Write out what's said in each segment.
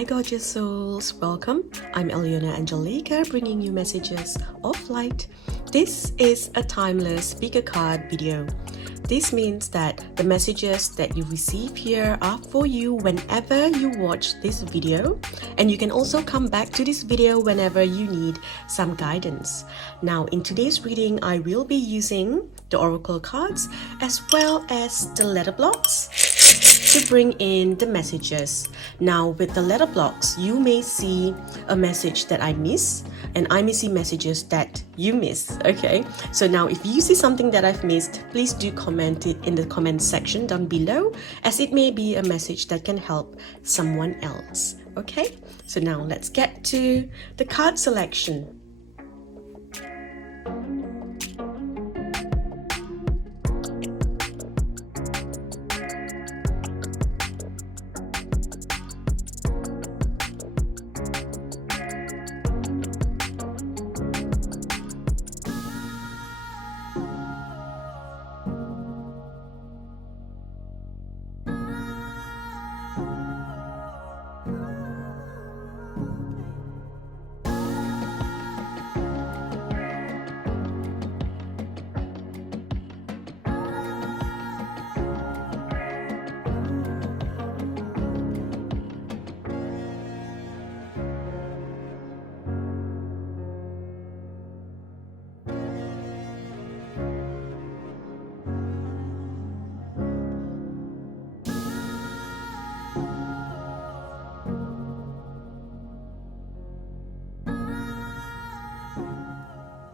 Hi gorgeous souls, welcome. I'm Alyonna Angelica, bringing you messages of light. This is a timeless speaker card video. This means that the messages that you receive here are for you whenever you watch this video, and you can also come back to this video whenever you need some guidance. Now in today's reading, I will be using the oracle cards as well as the letter blocks to bring in the messages. Now with the letter blocks, you may see a message that I miss, and I may see messages that you miss. Okay, so now if you see something that I've missed, please do comment it in the comment section down below, as it may be a message that can help someone else. Okay, so now let's get to the card selection.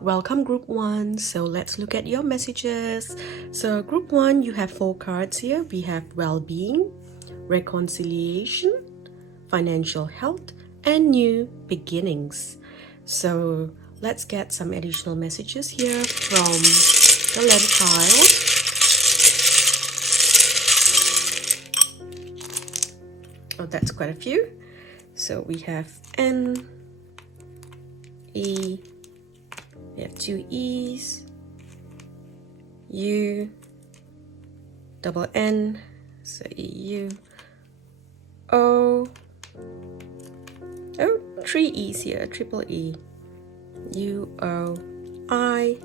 Welcome group 1. So let's look at your messages. So group 1, you have 4 cards here. We have well-being, reconciliation, financial health, and new beginnings. So let's get some additional messages here from the letter pile. Oh, that's quite a few. So we have N, E, we have 2 E's, U, double N, so EU, O, oh, 3 E's here, triple E, U, O, I,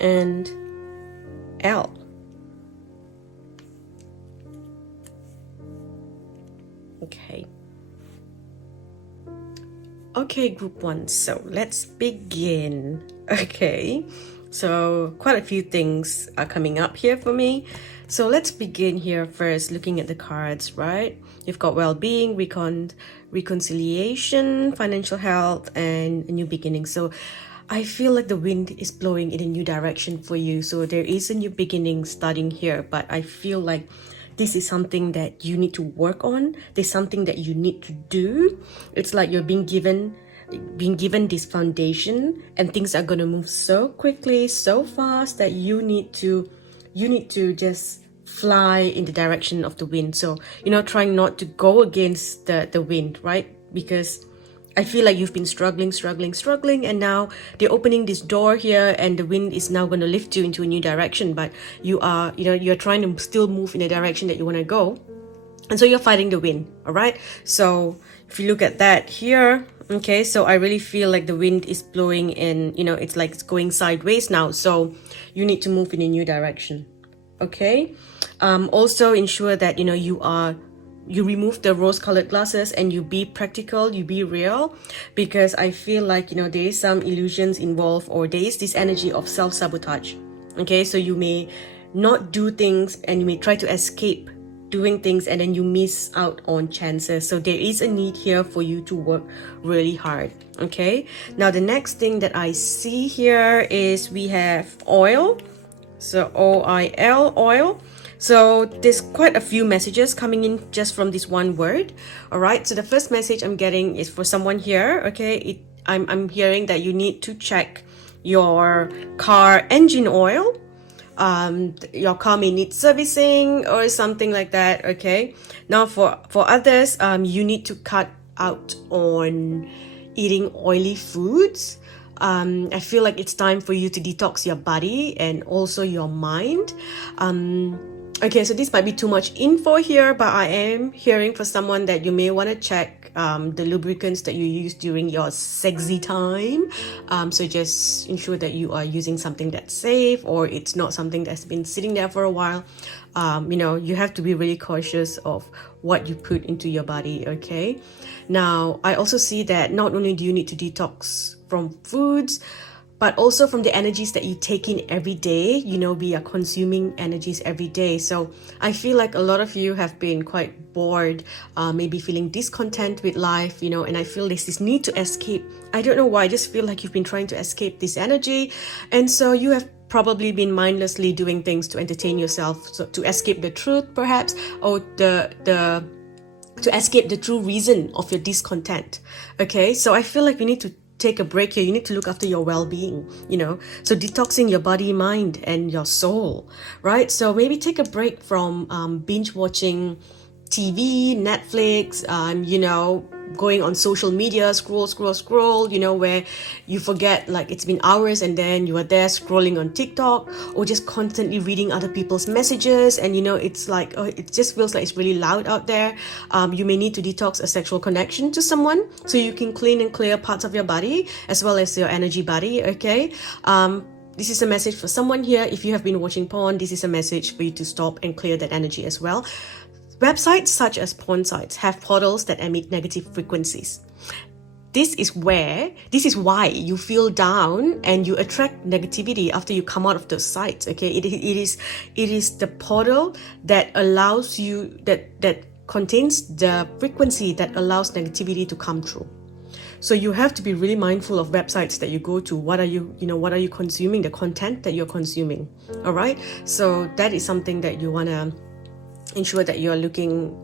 and L. Okay. Okay, group 1, so let's begin. Okay, so quite a few things are coming up here for me. So let's begin here first, looking at the cards, right? You've got well-being, reconciliation, financial health, and a new beginning. So I feel like the wind is blowing in a new direction for you. So there is a new beginning starting here, but I feel like this is something that you need to work on. There's something that you need to do. It's like you're being given this foundation, and things are going to move so quickly, so fast, that you need to just fly in the direction of the wind. So trying not to go against the wind, right? Because I feel like you've been struggling, and now they're opening this door here, and the wind is now going to lift you into a new direction. But you are, you're trying to still move in the direction that you want to go, and so you're fighting the wind. All right. So if you look at that here, okay, so I really feel like the wind is blowing in. It's like it's going sideways now. So you need to move in a new direction. Okay. Also ensure that you remove the rose-colored glasses and you be practical, you be real, because I feel like, there is some illusions involved, or there is this energy of self-sabotage. Okay, so you may not do things, and you may try to escape doing things, and then you miss out on chances. So there is a need here for you to work really hard. Okay, now the next thing that I see here is we have oil. So OIL, oil. So there's quite a few messages coming in just from this one word. All right, so the first message I'm getting is for someone here. Okay, I'm hearing that you need to check your car engine oil. Your car may need servicing or something like that. Okay, now for others, you need to cut out on eating oily foods. I feel like it's time for you to detox your body and also your mind. Okay, so this might be too much info here, but I am hearing for someone that you may want to check the lubricants that you use during your sexy time. So just ensure that you are using something that's safe, or it's not something that's been sitting there for a while. You have to be really cautious of what you put into your body, okay? Now, I also see that not only do you need to detox from foods, but also from the energies that you take in every day. We are consuming energies every day. So I feel like a lot of you have been quite bored, maybe feeling discontent with life, and I feel there's this need to escape. I don't know why, I just feel like you've been trying to escape this energy. And so you have probably been mindlessly doing things to entertain yourself, so to escape the truth perhaps, or to escape the true reason of your discontent. Okay, so I feel like we need to take a break here. You need to look after your well-being, so detoxing your body, mind, and your soul, right? So maybe take a break from binge watching TV, Netflix, going on social media, scroll, where you forget like it's been hours and then you are there scrolling on TikTok, or just constantly reading other people's messages. And it's like, it just feels like it's really loud out there. You may need to detox a sexual connection to someone so you can clean and clear parts of your body as well as your energy body, okay? This is a message for someone here. If you have been watching porn, this is a message for you to stop and clear that energy as well. Websites such as porn sites have portals that emit negative frequencies. This is why you feel down and you attract negativity after you come out of those sites. Okay, it is the portal that allows you, that contains the frequency that allows negativity to come through. So you have to be really mindful of websites that you go to. What are you consuming? The content that you're consuming. All right. So that is something that you wanna ensure that you're looking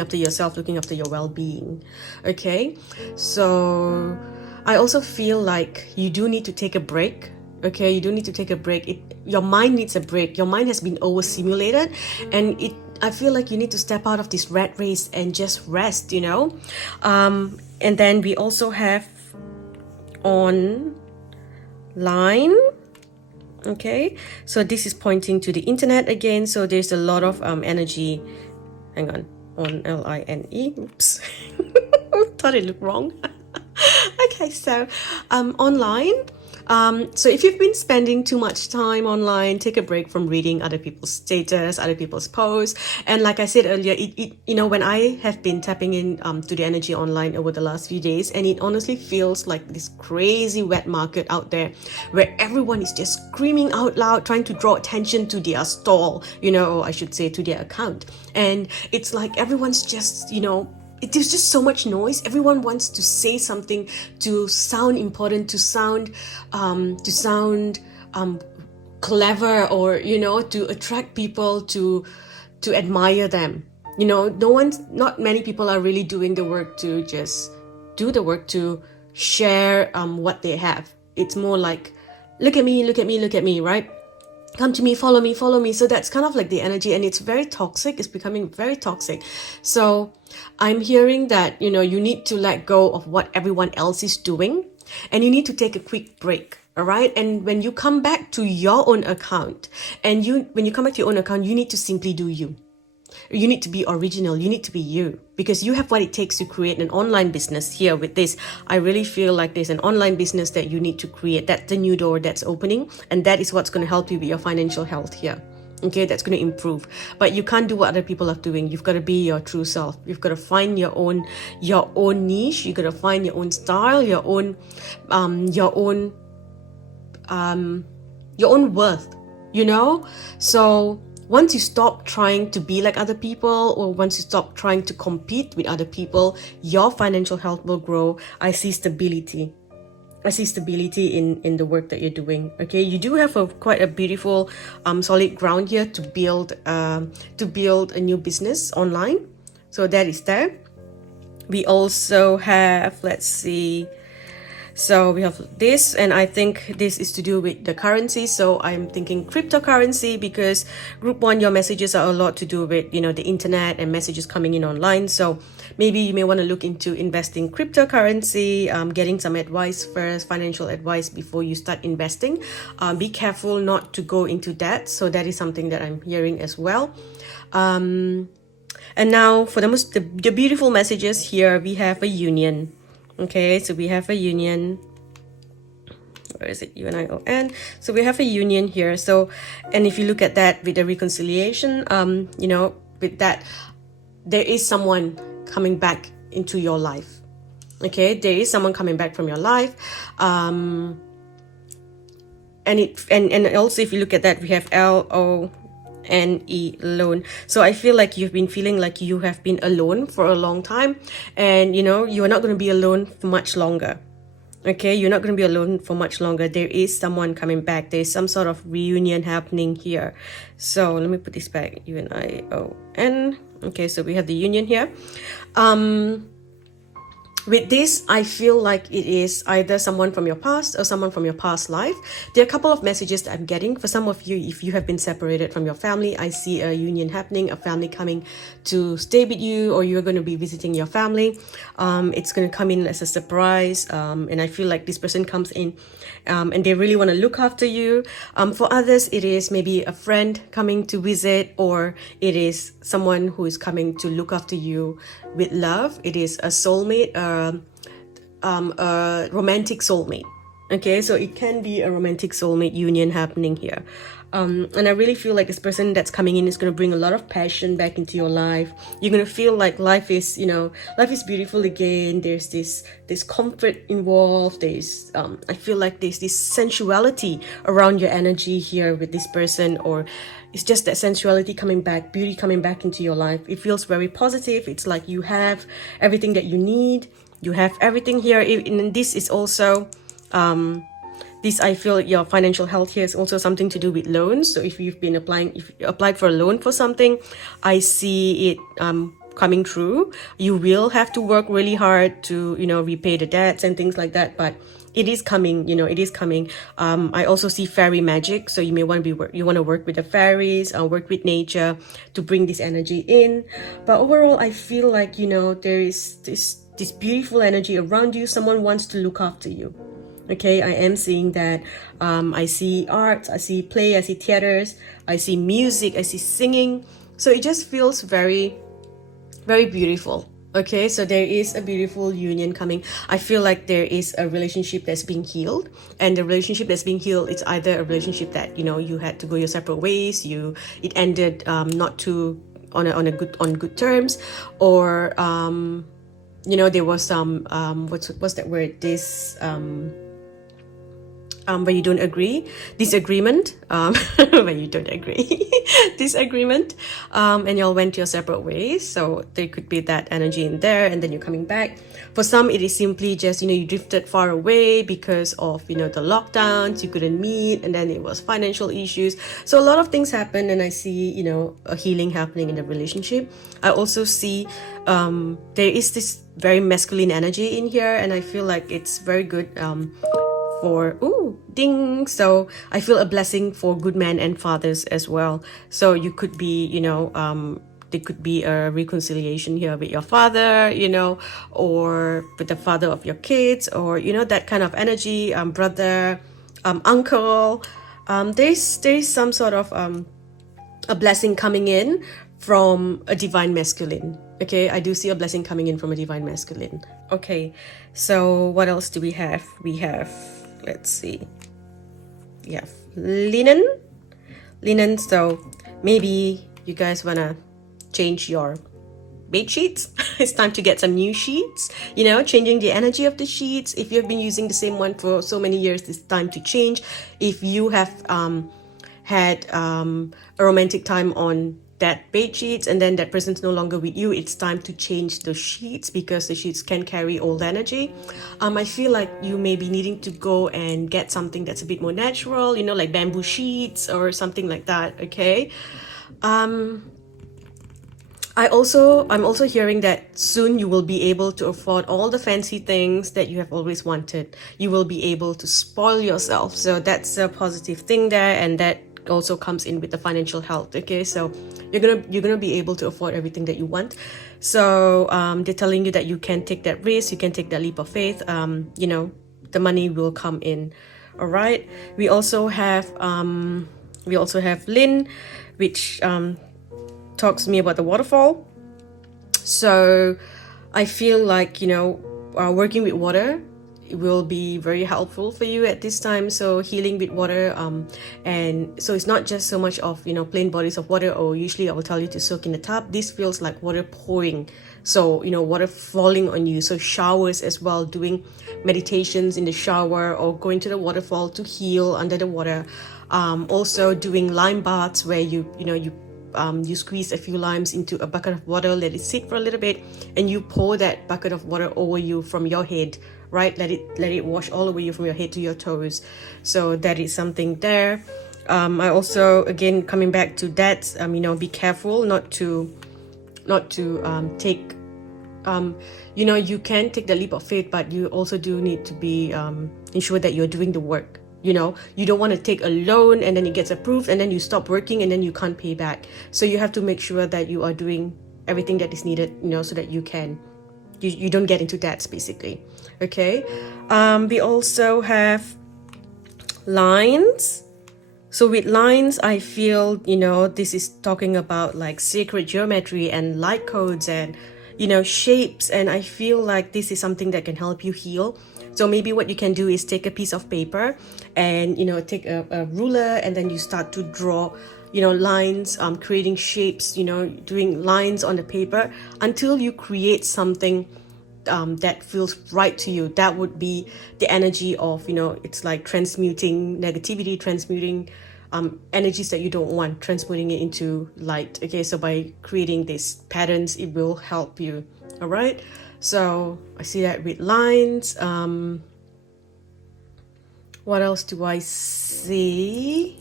after yourself, looking after your well-being. Okay, so I also feel like you do need to take a break. Okay, you do need to take a break. Your mind needs a break. Your mind has been overstimulated, and I feel like you need to step out of this rat race and just rest. And then we also have online. Okay, so this is pointing to the internet again. So there's a lot of energy. Hang on L-I-N-E. Oops. Thought it looked wrong. Okay, so online. So if you've been spending too much time online, take a break from reading other people's status, other people's posts. And like I said earlier, when I have been tapping in to the energy online over the last few days, and it honestly feels like this crazy wet market out there where everyone is just screaming out loud, trying to draw attention to their stall, or I should say to their account. And it's like everyone's just, there's just so much noise. Everyone wants to say something, to sound important, to sound clever, or to attract people to admire them. Not many people are really doing the work to just do the work to share what they have. It's more like, look at me, right? Come to me, follow me. So that's kind of like the energy, and it's very toxic. It's becoming very toxic. So I'm hearing that, you need to let go of what everyone else is doing, and you need to take a quick break. All right. And when you come back to your own account, and when you come back to your own account, you need to simply do you. You need to be original. You need to be you, because you have what it takes to create an online business here with this. I really feel like there's an online business that you need to create. That's the new door that's opening, and that is what's going to help you with your financial health here. Okay, that's going to improve. But you can't do what other people are doing. You've got to be your true self. You've got to find your own niche. You've got to find your own style, your own worth. So once you stop trying to be like other people, or once you stop trying to compete with other people, your financial health will grow. I see stability. in the work that you're doing. Okay, you do have quite a beautiful, solid ground here to build a new business online. So that is there. We also have, let's see. So we have this, and I think this is to do with the currency. So I'm thinking cryptocurrency, because group 1, your messages are a lot to do with, the internet and messages coming in online. So maybe you may want to look into investing cryptocurrency, getting some advice first, financial advice before you start investing. Be careful not to go into debt. So that is something that I'm hearing as well. And now for the beautiful messages here, we have a union. Okay, so we have a union. Where is it? UNION. So we have a union here. So, and if you look at that with the reconciliation, with that, there is someone coming back into your life. Okay, there is someone coming back from your life. And also if you look at that, we have LONE, alone. So I feel like you've been feeling like you have been alone for a long time, and you are not going to be alone for much longer. Okay, you're not going to be alone for much longer. There is someone coming back. There's some sort of reunion happening here. So let me put this back. UNION. Okay, so we have the union here. With this, I feel like it is either someone from your past or someone from your past life. There are a couple of messages that I'm getting. For some of you, if you have been separated from your family, I see a union happening, a family coming to stay with you, or you're going to be visiting your family. It's going to come in as a surprise. And I feel like this person comes in and they really want to look after you. For others, it is maybe a friend coming to visit, or it is someone who is coming to look after you with love. It is a soulmate, a romantic soulmate. Okay, so it can be a romantic soulmate union happening here. And I really feel like this person that's coming in is going to bring a lot of passion back into your life. You're going to feel like life is beautiful again. There's this comfort involved. There's I feel like there's this sensuality around your energy here with this person, or it's just that sensuality coming back, beauty coming back into your life. It feels very positive. It's like you have everything that you need. You have everything here. And this is also this, I feel your financial health here is also something to do with loans. So if you applied for a loan for something, I see it coming true. You will have to work really hard to repay the debts and things like that, but it is coming. It is coming. I also see fairy magic, so you may want to work with the fairies, work with nature to bring this energy in. But overall, I feel like there is this beautiful energy around you. Someone wants to look after you. Okay, I am seeing that. I see art, I see play, I see theaters, I see music, I see singing. So it just feels very, very beautiful. Okay, so there is a beautiful union coming. I feel like there is a relationship that's being healed, and the relationship that's being healed, it's either a relationship that you had to go your separate ways. It ended not too on good terms, or there was some what's that word? When you don't agree, disagreement, when you don't agree, disagreement, and y'all went your separate ways. So there could be that energy in there, and then you're coming back. For some, it is simply just, you drifted far away because of, the lockdowns, you couldn't meet, and then it was financial issues. So a lot of things happen, and I see, a healing happening in the relationship. I also see there is this very masculine energy in here, and I feel like it's very good so I feel a blessing for good men and fathers as well. So you could be there could be a reconciliation here with your father, or with the father of your kids, or that kind of energy, brother, uncle. There's some sort of a blessing coming in from a divine masculine. Okay, I do see a blessing coming in from a divine masculine. Okay, so what else do we have? We have, let's see, we have linen. So maybe you guys wanna change your bed sheets. It's time to get some new sheets, changing the energy of the sheets. If you've been using the same one for so many years, it's time to change. If you have had a romantic time on that bed sheets, and then that person's no longer with you, it's time to change the sheets, because the sheets can carry old energy. I feel like you may be needing to go and get something that's a bit more natural, like bamboo sheets or something like that. Okay. I'm also hearing that soon you will be able to afford all the fancy things that you have always wanted. You will be able to spoil yourself. So that's a positive thing there, and that also comes in with the financial health. Okay, so you're gonna be able to afford everything that you want. So they're telling you that you can take that risk, you can take that leap of faith. You know, the money will come in. All right. We also have Lynn, which talks to me about the waterfall. So I feel like, you know, working with water, it will be very helpful for you at this time. So healing with water, and so it's not just so much of, you know, plain bodies of water, or usually I will tell you to soak in the tub. This feels like water pouring, so, you know, water falling on you. So showers as well, doing meditations in the shower, or going to the waterfall to heal under the water. Also doing lime baths, where you squeeze a few limes into a bucket of water, let it sit for a little bit, and you pour that bucket of water over you from your head, right? Let it wash all over you from your head to your toes. So that is something there. I also, again, coming back to that, you know, be careful not to take, you know, you can take the leap of faith, but you also do need to be ensure that you're doing the work. You know, you don't want to take a loan and then it gets approved and then you stop working and then you can't pay back. So you have to make sure that you are doing everything that is needed, you know, so that you don't get into debts, basically. Okay. We also have lines. So with lines, I feel, you know, this is talking about like sacred geometry and light codes and, you know, shapes. And I feel like this is something that can help you heal. So maybe what you can do is take a piece of paper and, you know, take a ruler, and then you start to draw, you know, lines, creating shapes, you know, doing lines on the paper until you create something that feels right to you. That would be the energy of, you know, it's like transmuting negativity, transmuting energies that you don't want, transmuting it into light. Okay, so by creating these patterns, it will help you. All right. So I see that with lines. What else do I see?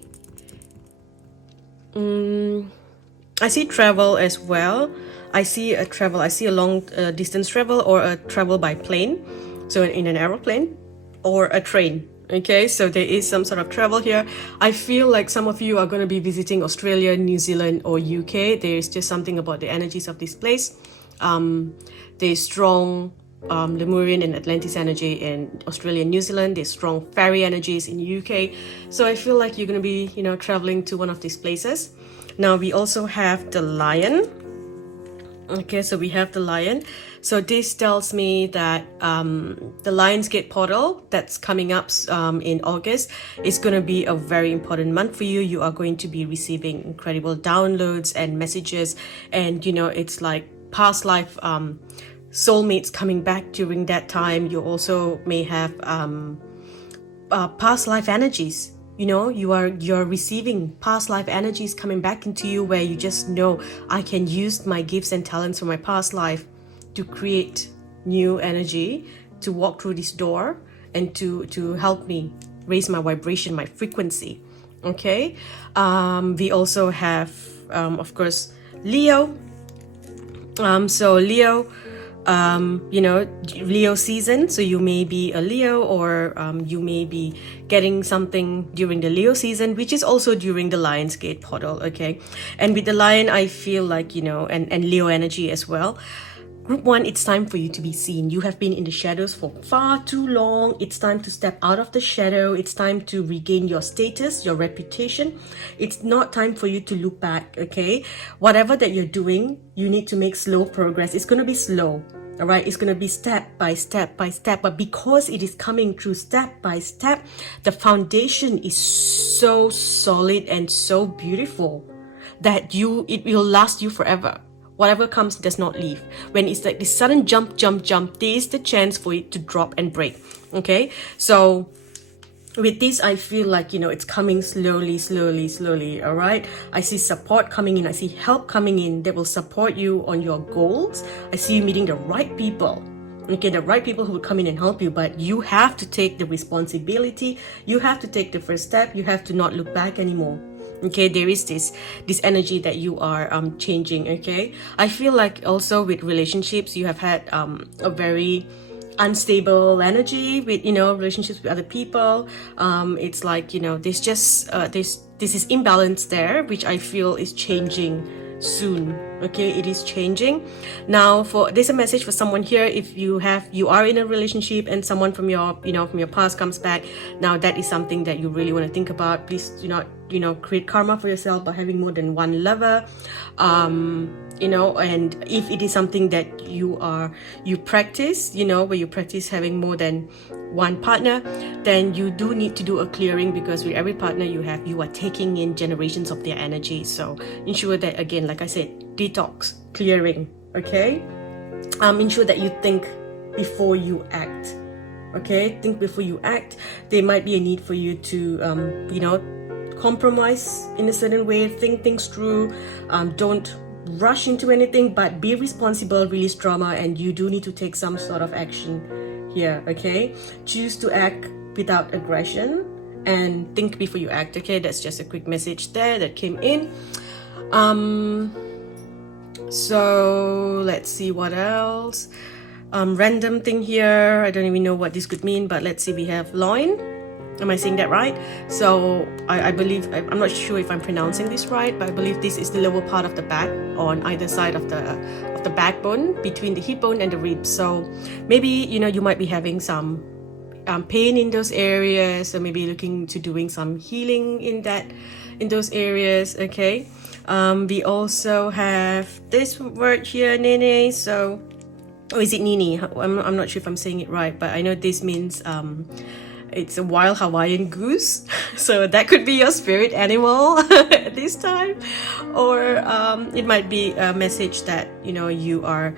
I see travel as well. I see a long distance travel, or a travel by plane. So in an aeroplane or a train. Okay, so there is some sort of travel here. I feel like some of you are going to be visiting Australia, New Zealand, or UK. There's just something about the energies of this place. There's strong Lemurian and Atlantis energy in Australia and New Zealand. There's strong fairy energies in UK. So I feel like you're going to be, you know, traveling to one of these places. Now we also have the lion. Okay, so we have the lion. So this tells me that the Lionsgate portal that's coming up in August is going to be a very important month for you. You are going to be receiving incredible downloads and messages, and, you know, it's like past life soulmates coming back during that time. You also may have past life energies. You know, you're receiving past life energies coming back into you, where you just know, I can use my gifts and talents from my past life to create new energy, to walk through this door, and to help me raise my vibration, my frequency. Okay. We also have of course Leo. So Leo, you know, Leo season. So you may be a Leo, or you may be getting something during the Leo season, which is also during the Lionsgate portal. Okay. And with the lion, I feel like, you know, and Leo energy as well. Group 1, it's time for you to be seen. You have been in the shadows for far too long. It's time to step out of the shadow. It's time to regain your status, your reputation. It's not time for you to look back, okay? Whatever that you're doing, you need to make slow progress. It's going to be slow, all right? It's going to be step by step by step. But because it is coming through step by step, the foundation is so solid and so beautiful that it will last you forever. Whatever comes does not leave. When it's like this sudden jump, there is the chance for it to drop and break. Okay, so with this, I feel like, you know, it's coming slowly. All right, I see support coming in. I see help coming in that will support you on your goals. I see you meeting the right people. Okay, the right people who will come in and help you, but you have to take the responsibility. You have to take the first step. You have to not look back anymore. Okay, there is this energy that you are changing. Okay, I feel like also with relationships, you have had a very unstable energy with, relationships with other people. It's like, there's just this is imbalance there, which I feel is changing soon. Okay, it is changing now. There's a message for someone here. If you are in a relationship and someone from your from your past comes back, now that is something that you really want to think about. Please do not create karma for yourself by having more than one lover. And if it is something that you practice, where you practice having more than one partner, then you do need to do a clearing, because with every partner you are taking in generations of their energy. So ensure that, again, like I said, detox, clearing. Okay, ensure that you think before you act. Okay, think before you act. There might be a need for you to compromise in a certain way, think things through. Don't rush into anything, but be responsible, release drama, and you do need to take some sort of action here. Okay, choose to act without aggression and think before you act. Okay, that's just a quick message there that came in. So let's see what else. Random thing here, I don't even know what this could mean, but let's see. We have loin. Am I saying that right? So I believe, I'm not sure if I'm pronouncing this right, but I believe this is the lower part of the back on either side of the backbone, between the hip bone and the ribs. So maybe you might be having some pain in those areas, so maybe looking to doing some healing in those areas. Okay. We also have this word here, nene. So, is it nini? I'm not sure if I'm saying it right, but I know this means it's a wild Hawaiian goose. So that could be your spirit animal at this time. Or it might be a message that, you are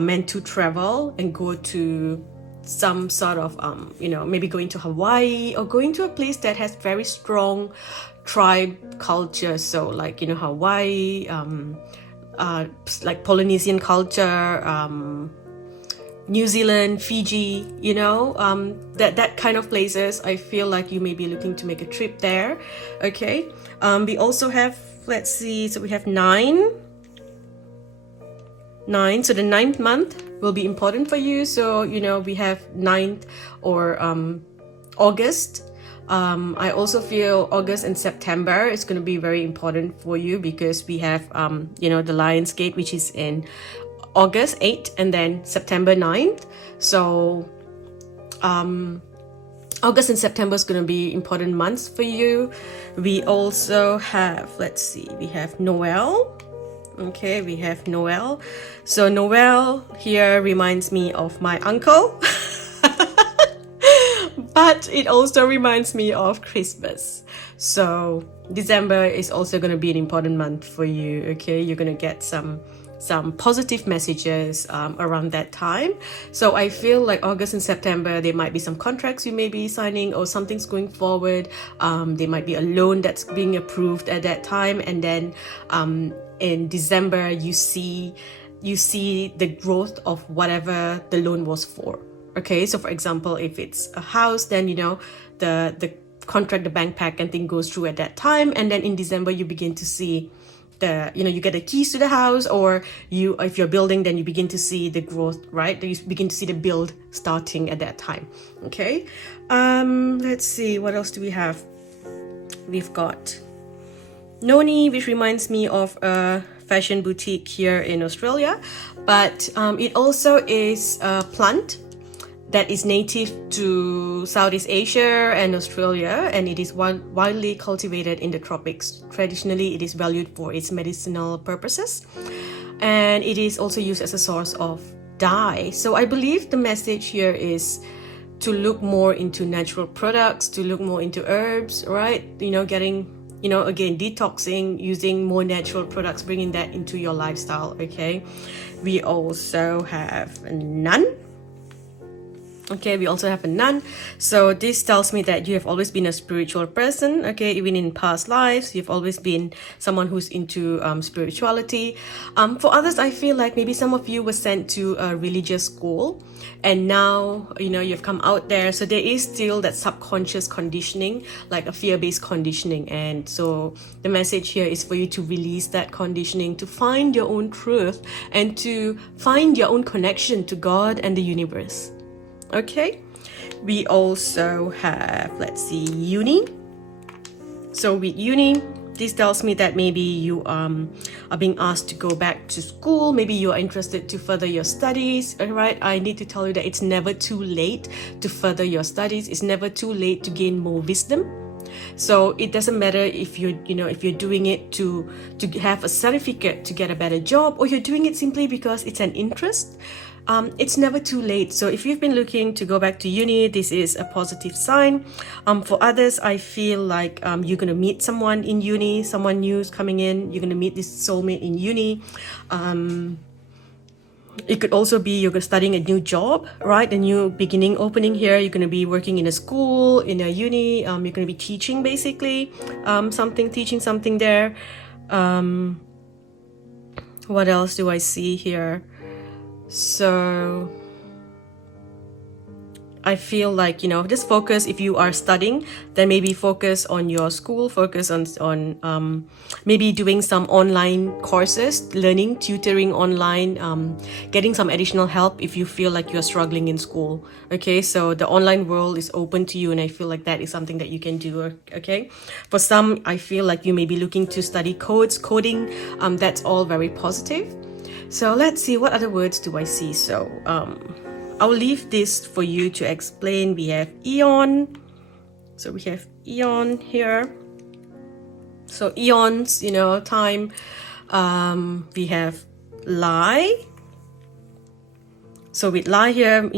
meant to travel and go to some sort of, maybe going to Hawaii or going to a place that has very strong tribe culture. So like, Hawaii, like Polynesian culture, New Zealand, Fiji, that kind of places. I feel like you may be looking to make a trip there. Okay. We also have, let's see, so we have 9. So the 9th month will be important for you. So, we have 9th or August. I also feel August and September is going to be very important for you, because we have, the Lion's Gate, which is in August 8th and then September 9th. So August and September is going to be important months for you. We also have, let's see, we have Noel. Okay, we have Noel. So Noel here reminds me of my uncle. But it also reminds me of Christmas. So December is also going to be an important month for you. Okay, you're going to get some positive messages around that time. So I feel like August and September, there might be some contracts you may be signing, or something's going forward. There might be a loan that's being approved at that time, and then in December you see the growth of whatever the loan was for. Okay, so for example, if it's a house, then the contract, the bank pack and thing goes through at that time, and then in December you begin to see you get the keys to the house, or if you're building, then you begin to see the growth, right? You begin to see the build starting at that time. Okay, let's see, what else do we have? We've got Noni, which reminds me of a fashion boutique here in Australia, but it also is a plant that is native to Southeast Asia and Australia, and it is widely cultivated in the tropics. Traditionally, it is valued for its medicinal purposes, and it is also used as a source of dye. So I believe the message here is to look more into natural products, to look more into herbs, right? Getting, again, detoxing, using more natural products, bringing that into your lifestyle. Okay, we also have a nun. Okay, we also have a nun. So this tells me that you have always been a spiritual person. Okay, even in past lives, you've always been someone who's into spirituality. For others, I feel like maybe some of you were sent to a religious school, and now you've come out there. So there is still that subconscious conditioning, like a fear-based conditioning. And so the message here is for you to release that conditioning, to find your own truth, and to find your own connection to God and the universe. Okay, we also have, let's see, uni. So with uni, this tells me that maybe you are being asked to go back to school. Maybe you are interested to further your studies. All right, I need to tell you that it's never too late to further your studies. It's never too late to gain more wisdom. So it doesn't matter if if you're doing it to have a certificate to get a better job, or you're doing it simply because it's an interest. It's never too late. So if you've been looking to go back to uni, this is a positive sign. For others, I feel like you're going to meet someone in uni, someone new is coming in. You're going to meet this soulmate in uni. It could also be you're studying a new job, right? A new beginning opening here. You're going to be working in a school, in a uni. You're going to be teaching basically teaching something there. What else do I see here? So I feel like, just focus. If you are studying, then maybe focus on your school, focus on maybe doing some online courses, learning, tutoring online, getting some additional help if you feel like you're struggling in school. Okay, so the online world is open to you, and I feel like that is something that you can do. Okay, for some, I feel like you may be looking to study coding. That's all very positive. So let's see, what other words do I see? So I'll leave this for you to explain. We have eon. So we have eon here. So eons, time. We have lie. So with lie here,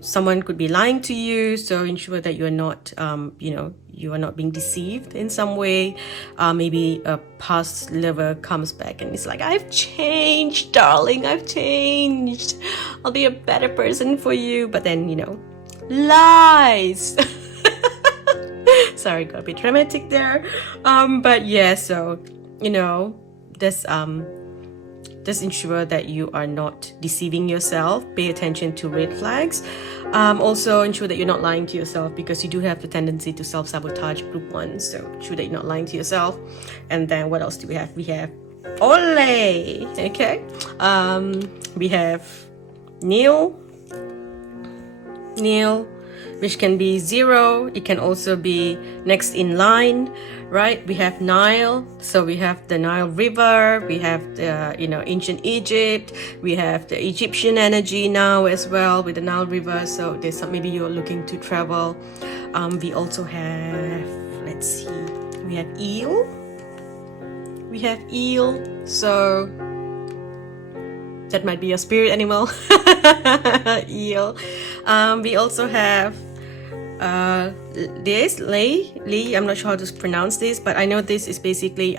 someone could be lying to you. So ensure that you're not, you are not being deceived in some way. Maybe a past lover comes back and it's like, I've changed, darling, I've changed. I'll be a better person for you. But then, lies. Sorry, got a bit dramatic there. But yeah, so, just ensure that you are not deceiving yourself. Pay attention to red flags. Also ensure that you're not lying to yourself, because you do have the tendency to self-sabotage group 1. So ensure that you're not lying to yourself. And then what else do we have? We have ole. Okay. We have Neil, which can be 0. It can also be next in line, right? We have Nile. So we have the Nile River. We have the, ancient Egypt. We have the Egyptian energy now as well with the Nile River. So there's some, maybe you're looking to travel. We also have, let's see, we have eel. So that might be your spirit animal. Eel. We also have this Lee. I'm not sure how to pronounce this, but I know this is basically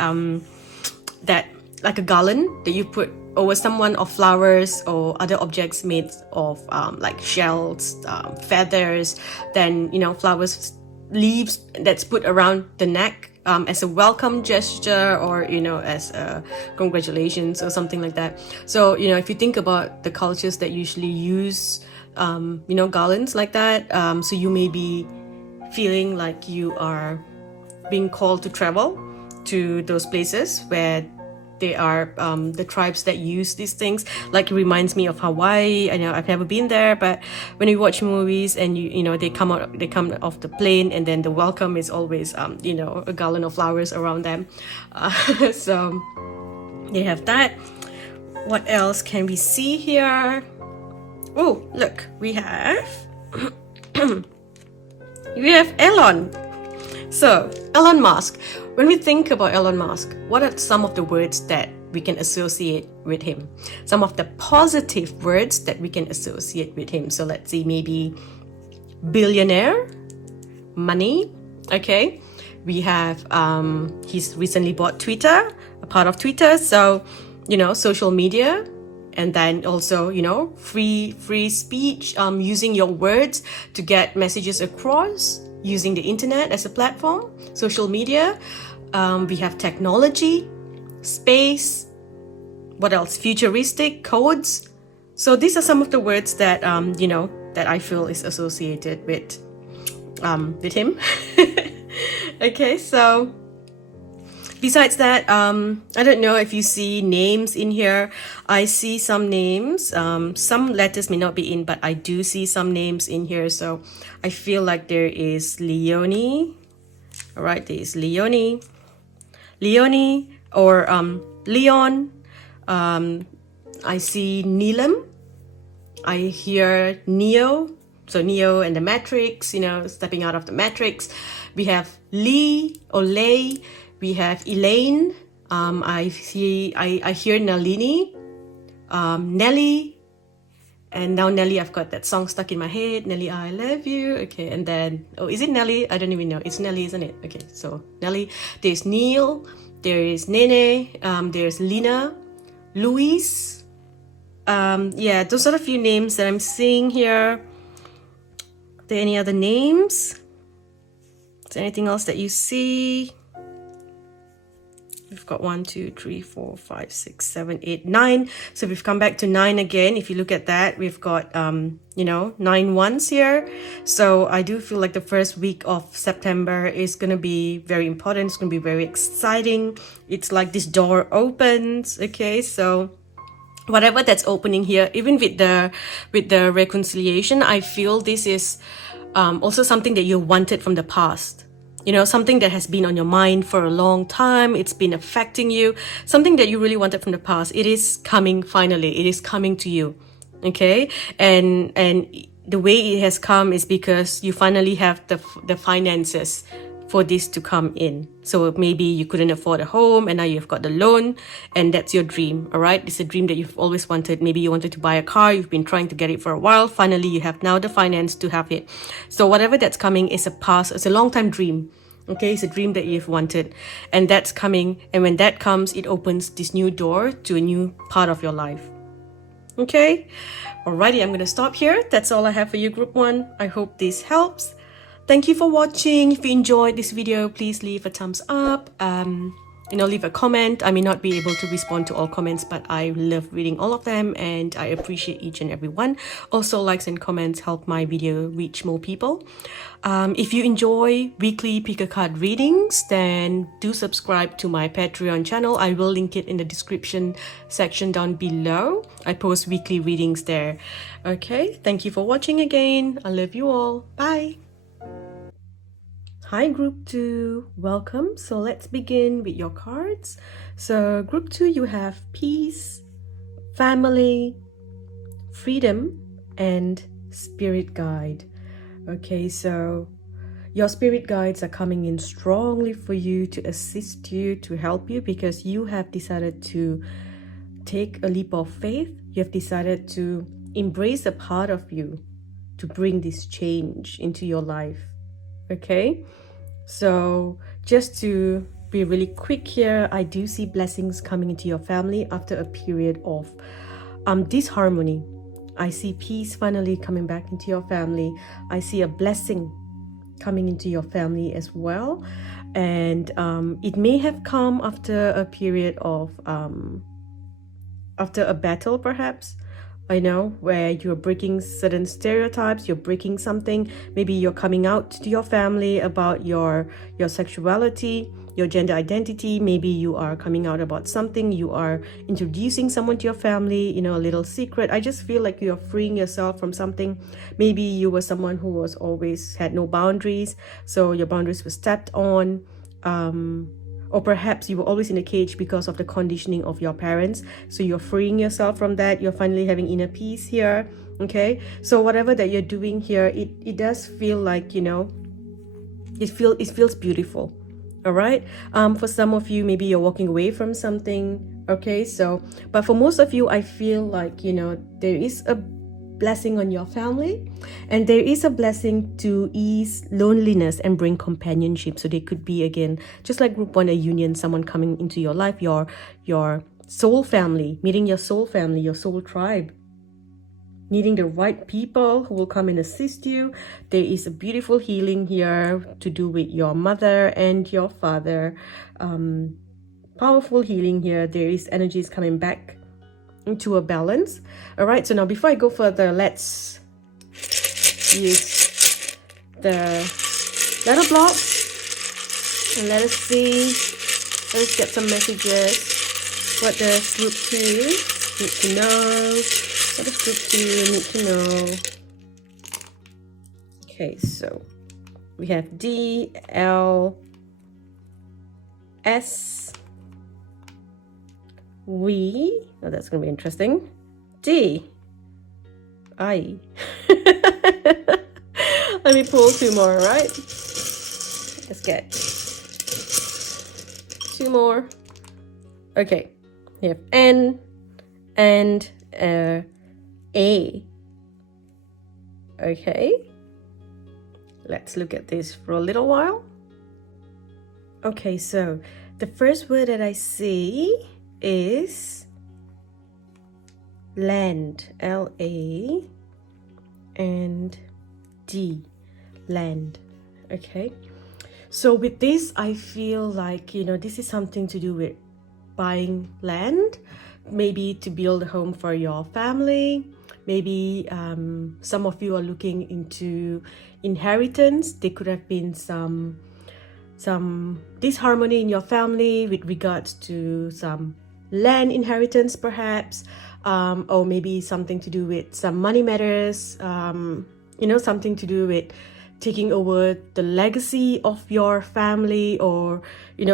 that like a garland that you put over someone of flowers or other objects made of like shells, feathers, then flowers, leaves that's put around the neck. As a welcome gesture, or as a congratulations or something like that. So if you think about the cultures that usually use garlands like that, so you may be feeling like you are being called to travel to those places where they are the tribes that use these things. Like, it reminds me of Hawaii. I know I've never been there, but when you watch movies and they come off the plane, and then the welcome is always a garland of flowers around them. So they have that. What else can we see here? Oh, look, we have Elon. So Elon Musk. When we think about Elon Musk, what are some of the words that we can associate with him? Some of the positive words that we can associate with him. So let's see, maybe billionaire, money. Okay, we have he's recently bought Twitter, a part of Twitter. So social media. And then also, free speech, using your words to get messages across, using the internet as a platform, social media. We have technology, space, what else? Futuristic, codes. So these are some of the words that, that I feel is associated with him. Okay, so besides that, I don't know if you see names in here. I see some names. Some letters may not be in, but I do see some names in here. So I feel like there is Leonie. All right, there is Leonie, or Leon. I see Neelam. I hear Neo. So Neo and the Matrix, you know, stepping out of the Matrix. We have Lee or Lay. We have Elaine. I hear Nalini, Nelly, and now Nelly, I've got that song stuck in my head. Nelly, I love you. Okay, and then, oh, is it Nelly? I don't even know. It's Nelly, isn't it? Okay, so Nelly. There's Neil. There is Nene. There's Lina, Louise. Yeah, those are the few names that I'm seeing here. Are there any other names? Is there anything else that you see? We've got 1, 2, 3, 4, 5, 6, 7, 8, 9. So we've come back to 9 again. If you look at that, we've got, you know, 9 ones here. So I do feel like the first week of September is going to be very important. It's going to be very exciting. It's like this door opens. Okay, so whatever that's opening here, even with the reconciliation, I feel this is also something that you wanted from the past. You know, something that has been on your mind for a long time. It's been affecting you. Something that you really wanted from the past. It is coming finally. It is coming to you. Okay? And the way it has come is because you finally have the finances for this to come in. So maybe you couldn't afford a home and now you've got the loan and that's your dream. All right? It's a dream that you've always wanted. Maybe you wanted to buy a car. You've been trying to get it for a while. Finally, you have now the finance to have it. So whatever that's coming is it's a long time dream. Okay, it's a dream that you've wanted and that's coming. And when that comes, it opens this new door to a new part of your life. Okay, alrighty, I'm going to stop here. That's all I have for you, Group 1. I hope this helps. Thank you for watching. If you enjoyed this video, please leave a thumbs up. You know, leave a comment. I may not be able to respond to all comments, but I love reading all of them and I appreciate each and every one. Also, likes and comments help my video reach more people. If you enjoy weekly pick a card readings, then do subscribe to my Patreon channel. I will link it in the description section down below. I post weekly readings there. Okay, thank you for watching again. I love you all. Bye. Hi Group 2, welcome. So let's begin with your cards. So Group 2, you have peace, family, freedom, and spirit guide. Okay, so your spirit guides are coming in strongly for you to assist you, to help you, because you have decided to take a leap of faith. You have decided to embrace a part of you to bring this change into your life. Okay, so just to be really quick here, I do see blessings coming into your family after a period of disharmony. I see peace finally coming back into your family. I see a blessing coming into your family as well, and it may have come after a period of after a battle, perhaps. I know, where you're breaking certain stereotypes, you're breaking something. Maybe you're coming out to your family about your sexuality, your gender identity. Maybe you are coming out about something. You are introducing someone to your family, you know, a little secret. I just feel like you're freeing yourself from something. Maybe you were someone who was always had no boundaries, so your boundaries were stepped on. Or perhaps you were always in a cage because of the conditioning of your parents. So you're freeing yourself from that. You're finally having inner peace here. Okay. So whatever that you're doing here, it does feel like, you know, it feels beautiful. All right. For some of you, maybe you're walking away from something. Okay. So, but for most of you, I feel like, you know, there is a blessing on your family, and there is a blessing to ease loneliness and bring companionship. So they could be, again, just like Group 1, a union, someone coming into your life, your soul family, meeting your soul family, your soul tribe, meeting the right people who will come and assist you. There is a beautiful healing here to do with your mother and your father. Powerful healing here. There is energies coming back into a balance. All right, so now before I go further, let's use the letter block and let us get some messages. What does Group 2 need to know? What does group 2 need to know? Okay, so we have D, L, S, we, oh, that's going to be interesting, D, I. Let me pull 2 more, right? Let's get 2 more. Okay, we have N and A. Okay, let's look at this for a little while. Okay, so the first word that I see is land, L-A, and D, land. Okay, so with this, I feel like, this is something to do with buying land, maybe to build a home for your family. Maybe some of you are looking into inheritance. There could have been some disharmony in your family with regards to some land inheritance, perhaps, or maybe something to do with some money matters, something to do with taking over the legacy of your family, or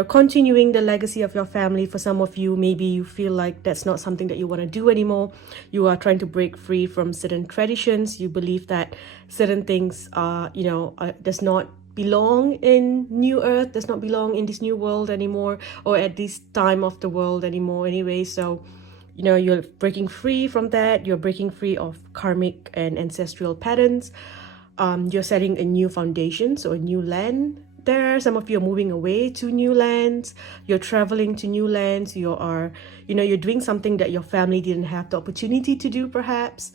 continuing the legacy of your family. For some of you, maybe you feel like that's not something that you want to do anymore. You are trying to break free from certain traditions. You believe that certain things does not belong in New Earth, does not belong in this new world anymore, or at this time of the world anymore anyway. So you're breaking free from that. You're breaking free of karmic and ancestral patterns. You're setting a new foundation, so a new land there. Some of you are moving away to new lands. You're traveling to new lands. You are, you're doing something that your family didn't have the opportunity to do, perhaps.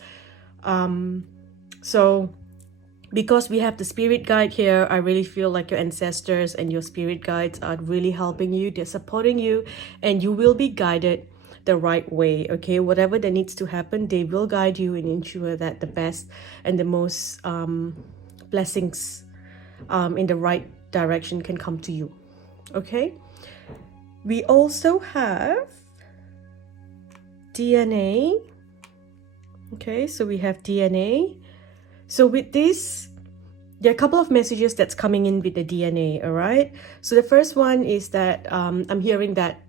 So because we have the spirit guide here, I really feel like your ancestors and your spirit guides are really helping you. They're supporting you, and you will be guided the right way. Okay, whatever that needs to happen, they will guide you and ensure that the best and the most blessings in the right direction can come to you. Okay, we also have DNA. Okay, so we have DNA. So with this, there are a couple of messages that's coming in with the DNA. All right, so the first one is that I'm hearing that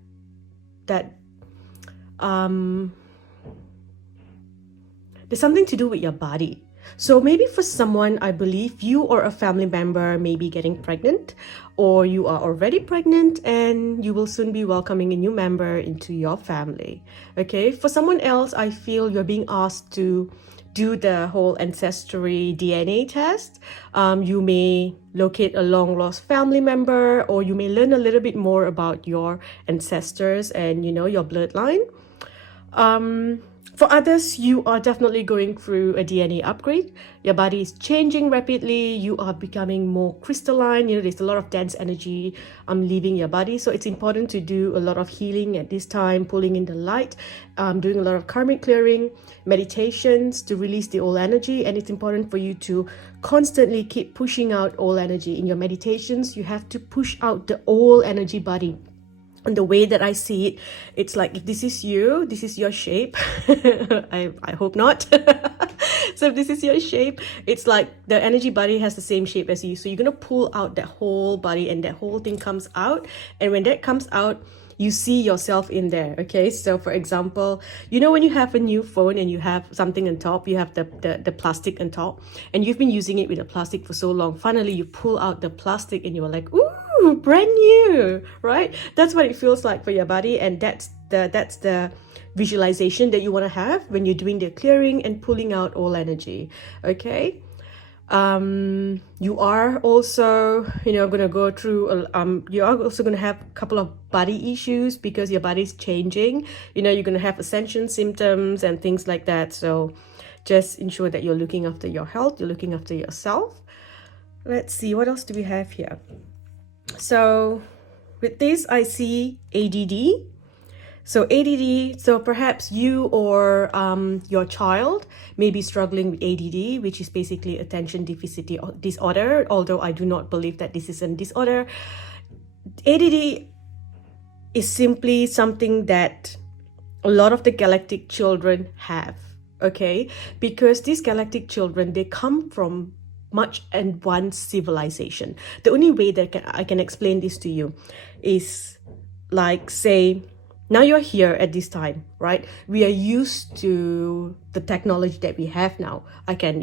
there's something to do with your body. So maybe for someone, I believe you or a family member may be getting pregnant, or you are already pregnant and you will soon be welcoming a new member into your family. Okay, for someone else, I feel you're being asked to do the whole ancestry DNA test. You may locate a long lost family member, or you may learn a little bit more about your ancestors and your bloodline. For others, you are definitely going through a DNA upgrade. Your body is changing rapidly. You are becoming more crystalline. There's a lot of dense energy leaving your body. So it's important to do a lot of healing at this time, pulling in the light, doing a lot of karmic clearing, meditations to release the old energy. And it's important for you to constantly keep pushing out old energy. In your meditations, you have to push out the old energy body. And the way that I see it, it's like, if this is you, this is your shape. I hope not. So if this is your shape, it's like the energy body has the same shape as you. So you're going to pull out that whole body, and that whole thing comes out. And when that comes out, you see yourself in there. Okay, so for example, when you have a new phone and you have something on top, you have the plastic on top, and you've been using it with the plastic for so long, finally you pull out the plastic and you're like, ooh, brand new, right? That's what it feels like for your body. And that's the visualization that you want to have when you're doing the clearing and pulling out all energy. Okay, you are also going to go through you are also going to have a couple of body issues, because your body's changing. You're going to have ascension symptoms and things like that. So just ensure that you're looking after your health, you're looking after yourself. Let's see, what else do we have here? So with this, I see ADD. So ADD, so perhaps you or your child may be struggling with ADD, which is basically attention deficit disorder, although I do not believe that this is a disorder. ADD is simply something that a lot of the galactic children have, okay? Because these galactic children, they come from much advanced civilization. The only way that I can explain this to you is like, say, now you're here at this time, right? We are used to the technology that we have now. I can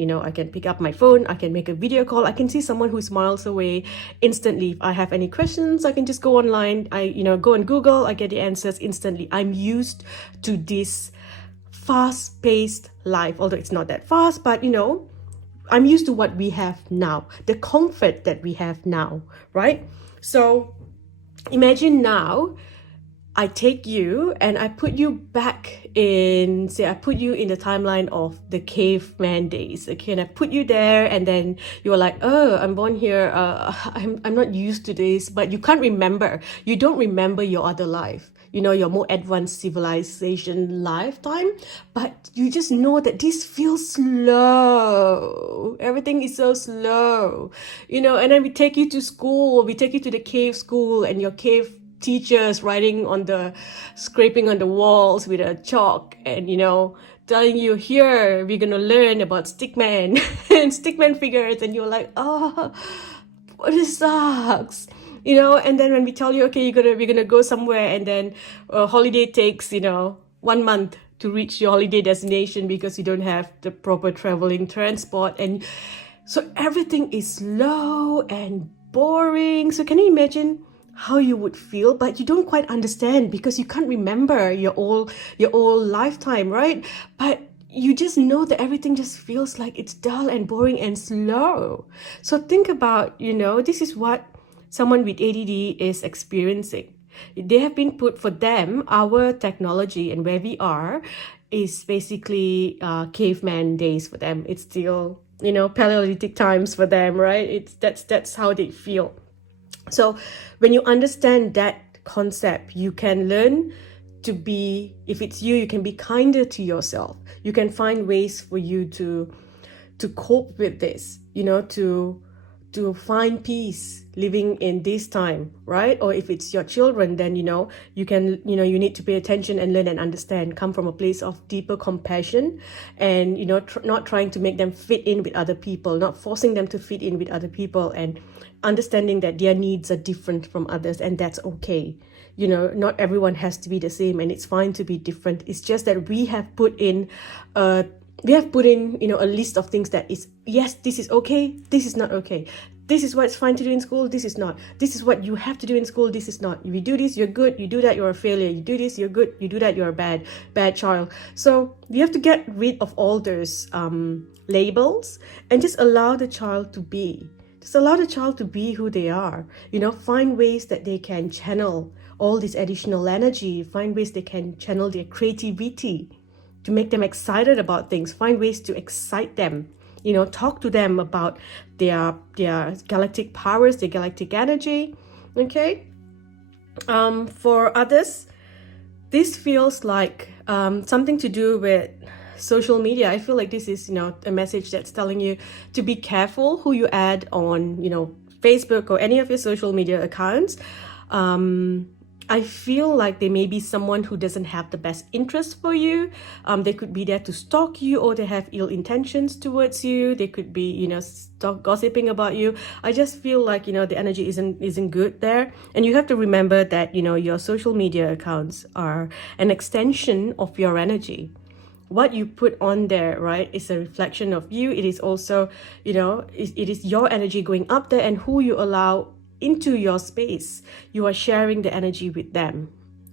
pick up my phone, I can make a video call, I can see someone who's miles away instantly. If I have any questions, I can just go online, go on Google, I get the answers instantly. I'm used to this fast-paced life, although it's not that fast, but I'm used to what we have now, the comfort that we have now, right? So imagine now I take you and I put you back in, say, I put you in the timeline of the caveman days, okay? And I put you there, and then you're like, oh, I'm born here, I'm not used to this, but you can't remember. You don't remember your other life, your more advanced civilization lifetime, but you just know that this feels slow. Everything is so slow, and then we take you to school, we take you to the cave school, and your cave teachers scraping on the walls with a chalk, and telling you, here we're gonna learn about stickman and stickman figures, and you're like, oh, this sucks, and then when we tell you, okay, we're gonna go somewhere, and then a holiday takes 1 month to reach your holiday destination because you don't have the proper traveling transport, and so everything is slow and boring. So can you imagine how you would feel? But you don't quite understand because you can't remember your old lifetime, right? But you just know that everything just feels like it's dull and boring and slow. So think about, this is what someone with ADD is experiencing. They have been put, for them, our technology and where we are is basically caveman days for them. It's still, Paleolithic times for them, right? That's how they feel. So when you understand that concept, you can learn to be, if it's you can be kinder to yourself. You can find ways for you to cope with this, to find peace living in this time, right? Or if it's your children, then you can, you need to pay attention and learn and understand, come from a place of deeper compassion, and not trying to make them fit in with other people, not forcing them to fit in with other people, and understanding that their needs are different from others, and that's okay. Not everyone has to be the same, and it's fine to be different. It's just that we have put in a list of things that is, yes, this is okay, this is not okay. This is what's fine to do in school, this is not. This is what you have to do in school, this is not. If you do this, you're good. You do that, you're a failure. You do this, you're good. You do that, you're a bad child. So you have to get rid of all those labels and just allow the child to be. Just allow the child to be who they are. Find ways that they can channel all this additional energy. Find ways they can channel their creativity to make them excited about things. Find ways to excite them. Talk to them about their galactic powers, their galactic energy. Okay. For others, this feels like something to do with social media. I feel like this is, a message that's telling you to be careful who you add on, Facebook or any of your social media accounts. I feel like there may be someone who doesn't have the best interest for you. They could be there to stalk you, or they have ill intentions towards you. They could be, gossiping about you. I just feel like, the energy isn't good there. And you have to remember that, your social media accounts are an extension of your energy. What you put on there, right, is a reflection of you. It is also, it is your energy going up there, and who you allow into your space, you are sharing the energy with them.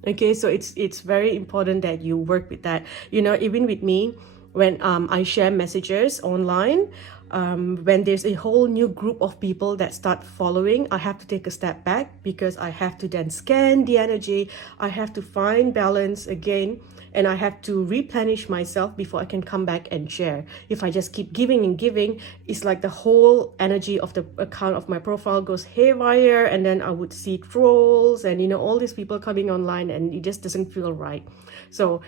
Okay, so it's very important that you work with that. Even with me, when I share messages online, when there's a whole new group of people that start following, I have to take a step back, because I have to then scan the energy. I have to find balance again, and I have to replenish myself before I can come back and share. If I just keep giving and giving, it's like the whole energy of the account of my profile goes haywire, and then I would see trolls and all these people coming online, and it just doesn't feel right. So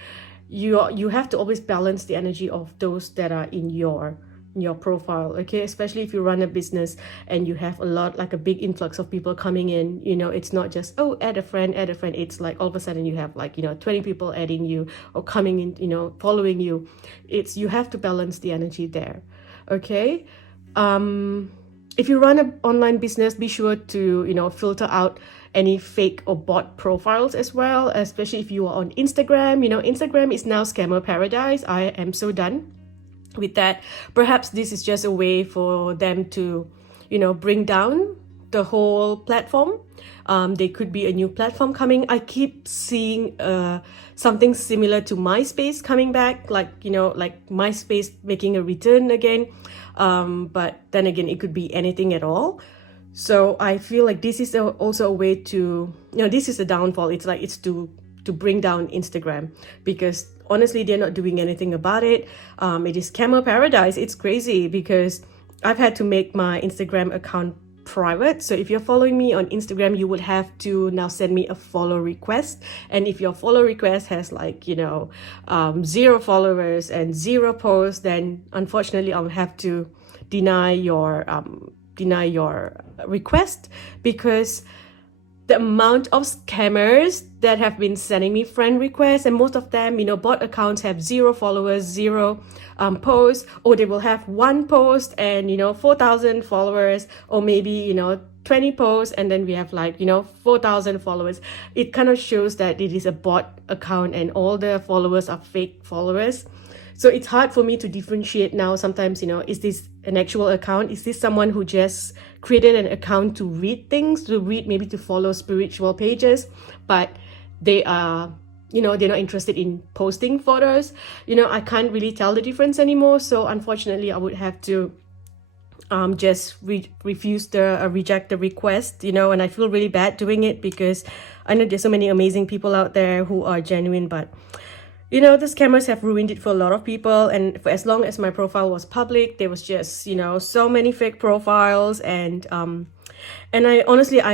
you have to always balance the energy of those that are in your your profile, okay? Especially if you run a business and you have a lot, like a big influx of people coming in, it's not just, oh, add a friend. It's like all of a sudden you have like, 20 people adding you or coming in, following you. You have to balance the energy there, okay? If you run an online business, be sure to, filter out any fake or bot profiles as well, especially if you are on Instagram. Instagram is now scammer paradise. I am so done with that. Perhaps this is just a way for them to, bring down the whole platform. There could be a new platform coming. I keep seeing something similar to MySpace coming back, like MySpace making a return again. But then again, it could be anything at all. So I feel like this is also a way to, this is a downfall. It's to bring down Instagram, because honestly, they're not doing anything about it. It is scammer paradise. It's crazy because I've had to make my Instagram account private. So if you're following me on Instagram, you would have to now send me a follow request. And if your follow request has like, 0 followers and 0 posts, then unfortunately I'll have to deny your request, because the amount of scammers that have been sending me friend requests, and most of them, bot accounts have 0 followers, 0 posts, or they will have 1 post and 4,000 followers, or maybe 20 posts and then we have like 4,000 followers. It kind of shows that it is a bot account and all the followers are fake followers. So it's hard for me to differentiate now. Sometimes, is this an actual account? Is this someone who just created an account to read things, maybe to follow spiritual pages, but they are, they're not interested in posting photos? I can't really tell the difference anymore. So unfortunately, I would have to just reject the request, and I feel really bad doing it, because I know there's so many amazing people out there who are genuine, but the scammers have ruined it for a lot of people. And for as long as my profile was public, there was just, so many fake profiles. And I'm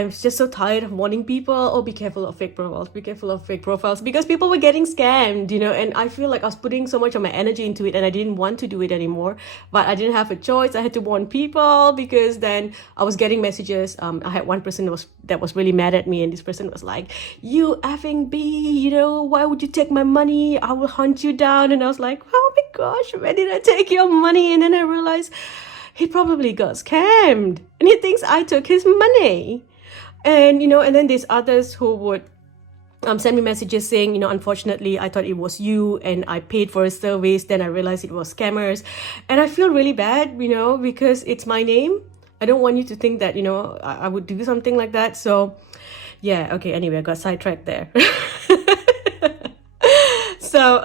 just so tired of warning people, oh, be careful of fake profiles, because people were getting scammed, and I feel like I was putting so much of my energy into it and I didn't want to do it anymore, but I didn't have a choice. I had to warn people, because then I was getting messages. I had one person that was really mad at me, and this person was like, you effing B, why would you take my money? I will hunt you down. And I was like, oh my gosh, where did I take your money? And then I realized he probably got scammed and he thinks I took his money. And, and then there's others who would send me messages saying, unfortunately, I thought it was you and I paid for a service. Then I realized it was scammers. And I feel really bad, because it's my name. I don't want you to think that, I would do something like that. So yeah, okay. Anyway, I got sidetracked there. So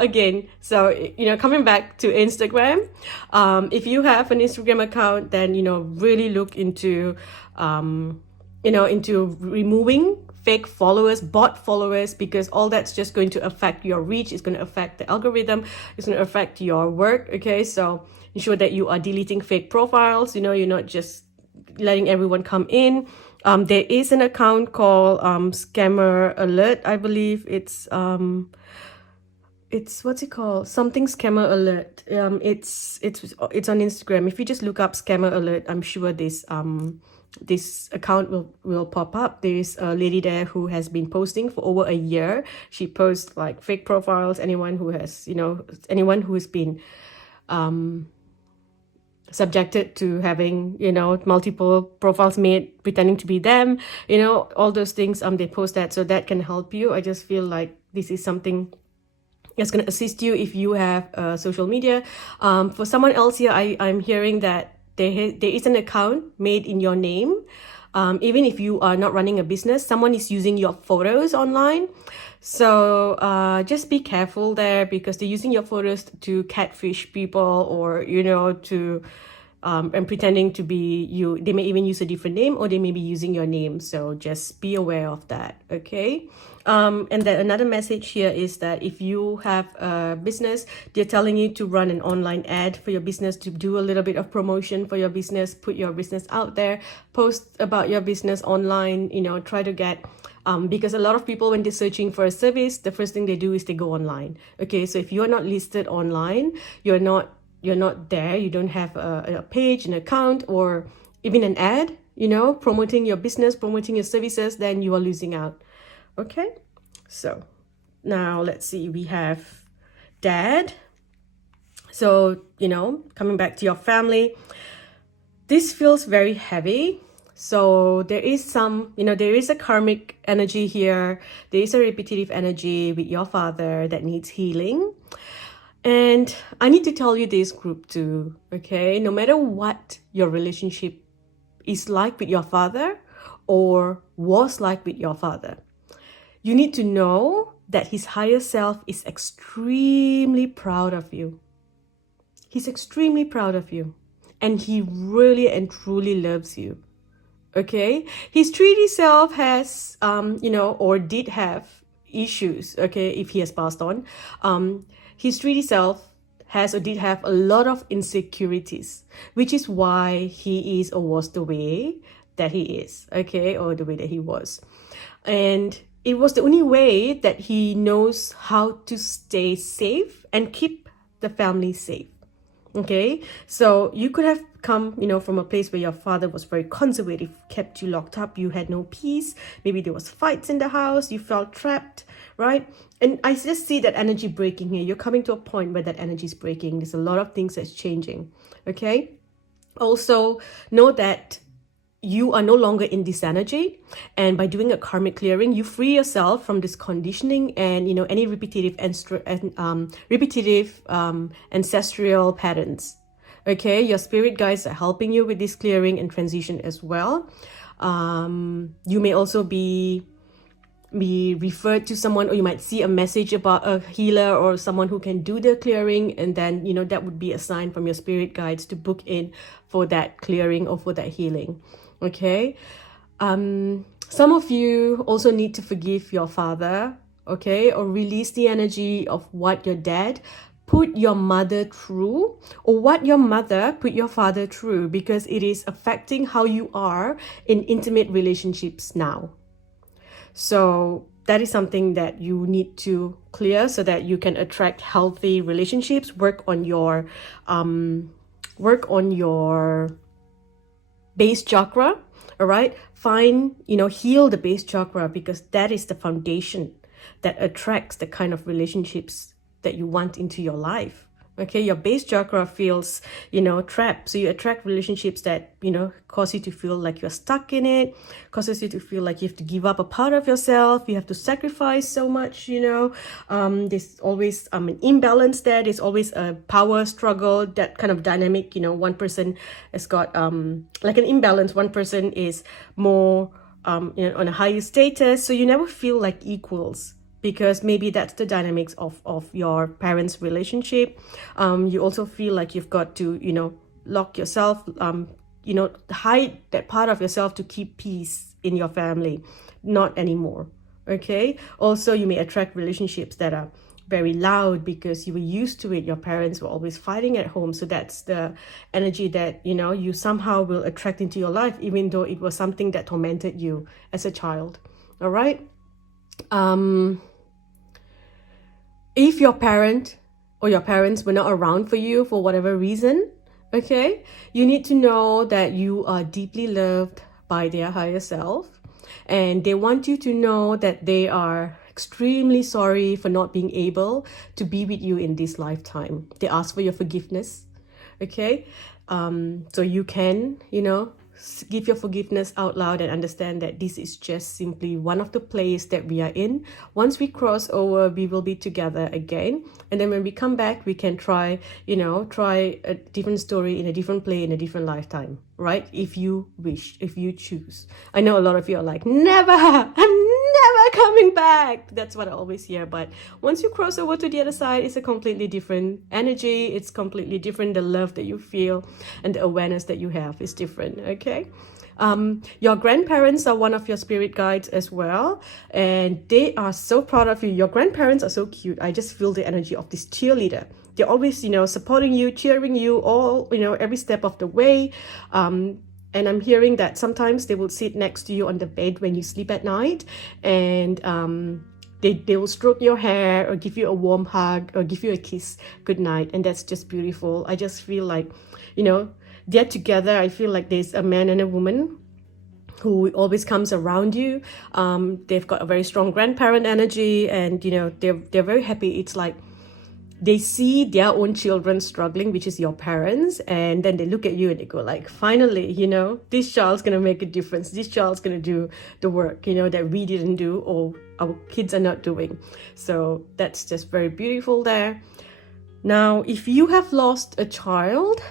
coming back to Instagram, if you have an Instagram account, then, really look into, into removing fake followers, bot followers, because all that's just going to affect your reach. It's going to affect the algorithm. It's going to affect your work. Okay. So ensure that you are deleting fake profiles. You're not just letting everyone come in. There is an account called, Scammer Alert. I believe it's what's it called? Something Scammer Alert. It's on Instagram. If you just look up Scammer Alert, I'm sure this account will pop up. There's a lady there who has been posting for over a year. She posts like fake profiles. Anyone who has been subjected to having multiple profiles made pretending to be them, all those things, they post that, so that can help you. I just feel like this is something that's going to assist you if you have social media. For someone else here, I'm hearing that there is an account made in your name. Even if you are not running a business, someone is using your photos online. So just be careful there, because they're using your photos to catfish people, or, to and pretending to be you. They may even use a different name, or they may be using your name. So just be aware of that, okay? And then another message here is that if you have a business, they're telling you to run an online ad for your business, to do a little bit of promotion for your business, put your business out there, post about your business online, try to get, because a lot of people, when they're searching for a service, the first thing they do is they go online. Okay, so if you're not listed online, you're not there, you don't have a page, an account, or even an ad, promoting your business, promoting your services, then you are losing out. Okay, so now let's see, we have dad. So, coming back to your family, this feels very heavy. So there is there is a karmic energy here. There is a repetitive energy with your father that needs healing. And I need to tell you this, group too, okay? No matter what your relationship is like with your father or was like with your father, you need to know that his higher self is extremely proud of you. He's extremely proud of you. And he really and truly loves you. Okay? His 3D self has, or did have issues, okay, if he has passed on. His 3D self has or did have a lot of insecurities, which is why he is or was the way that he is, okay, or the way that he was. And it was the only way that he knows how to stay safe and keep the family safe. Okay, so you could have come, from a place where your father was very conservative, kept you locked up, you had no peace. Maybe there was fights in the house, you felt trapped, right? And I just see that energy breaking here. You're coming to a point where that energy is breaking. There's a lot of things that's changing. Okay. Also, know that you are no longer in this energy, and by doing a karmic clearing, you free yourself from this conditioning and any repetitive ancestral patterns. Okay, your spirit guides are helping you with this clearing and transition as well. You may also be referred to someone, or you might see a message about a healer or someone who can do the clearing, and then that would be a sign from your spirit guides to book in for that clearing or for that healing. Okay, some of you also need to forgive your father, okay, or release the energy of what your dad put your mother through, or what your mother put your father through, because it is affecting how you are in intimate relationships now. So that is something that you need to clear so that you can attract healthy relationships. Work on your base chakra. All right, heal the base chakra, because that is the foundation that attracts the kind of relationships that you want into your life. Okay, your base chakra feels, trapped. So you attract relationships that, cause you to feel like you're stuck in it, causes you to feel like you have to give up a part of yourself. You have to sacrifice so much, there's always an imbalance there. There's always a power struggle, that kind of dynamic, one person has got like an imbalance. One person is more, on a higher status. So you never feel like equals, because maybe that's the dynamics of your parents' relationship. You also feel like you've got to, lock yourself, hide that part of yourself to keep peace in your family. Not anymore, okay? Also, you may attract relationships that are very loud because you were used to it. Your parents were always fighting at home. So that's the energy that, you somehow will attract into your life, even though it was something that tormented you as a child, all right? If your parent or your parents were not around for you for whatever reason, okay, you need to know that you are deeply loved by their higher self, and they want you to know that they are extremely sorry for not being able to be with you in this lifetime. They ask for your forgiveness, okay? So you can, give your forgiveness out loud and understand that this is just simply one of the plays that we are in. Once we cross over, we will be together again. And then when we come back, we can try a different story in a different play in a different lifetime, right? If you wish, if you choose. I know a lot of you are like, never, I'm never coming back. That's what I always hear. But once you cross over to the other side, it's a completely different energy. It's completely different. The love that you feel and the awareness that you have is different, okay? Your grandparents are one of your spirit guides as well, and they are so proud of you. Your grandparents are so cute. I just feel the energy of this cheerleader. They're always, supporting you, cheering you all, every step of the way. And I'm hearing that sometimes they will sit next to you on the bed when you sleep at night, and they will stroke your hair or give you a warm hug or give you a kiss goodnight, and that's just beautiful. I just feel like, they're together. I feel like there's a man and a woman who always comes around you. They've got a very strong grandparent energy, and they're very happy. It's like they see their own children struggling, which is your parents, and then they look at you and they go like, finally, this child's gonna make a difference. This child's gonna do the work, that we didn't do or our kids are not doing. So that's just very beautiful there. Now, if you have lost a child,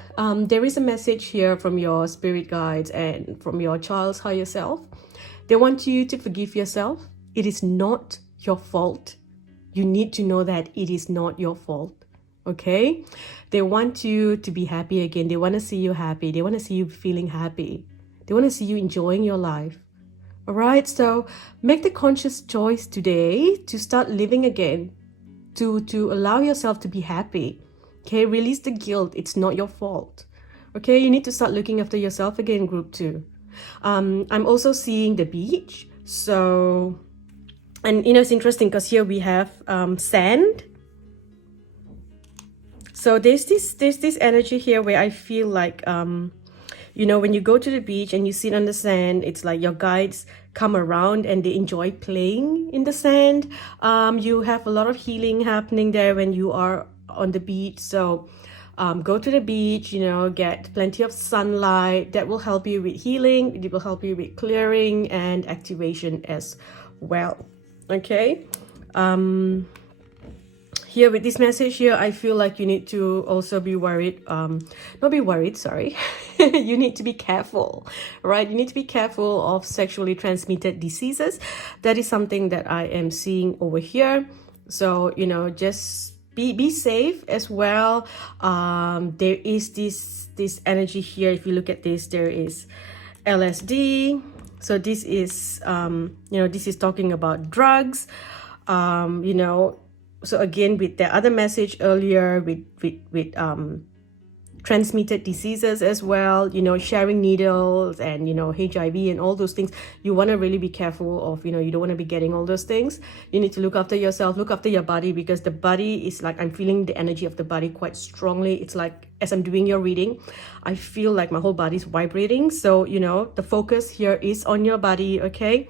there is a message here from your spirit guides and from your child's higher self. They want you to forgive yourself. It is not your fault. You need to know that it is not your fault, okay? They want you to be happy again. They want to see you happy. They want to see you feeling happy. They want to see you enjoying your life, all right? So make the conscious choice today to start living again, to allow yourself to be happy, okay? Release the guilt. It's not your fault, okay? You need to start looking after yourself again, group 2. I'm also seeing the beach, so... And it's interesting because here we have sand. So there's this energy here where I feel like, when you go to the beach and you sit on the sand, it's like your guides come around and they enjoy playing in the sand. You have a lot of healing happening there when you are on the beach. So go to the beach, get plenty of sunlight. That will help you with healing. It will help you with clearing and activation as well. Okay, here with this message here, I feel like you need to also be worried, not be worried, sorry. You need to be careful, right? You need to be careful of sexually transmitted diseases. That is something that I am seeing over here. So, just be safe as well. There is this energy here. If you look at this, there is LSD. So this is, this is talking about drugs, so again, with the other message earlier, with transmitted diseases as well, sharing needles and, HIV and all those things, you want to really be careful of, you don't want to be getting all those things. You need to look after yourself, look after your body, because the body is like, I'm feeling the energy of the body quite strongly. It's like, as I'm doing your reading, I feel like my whole body is vibrating. So, the focus here is on your body, okay?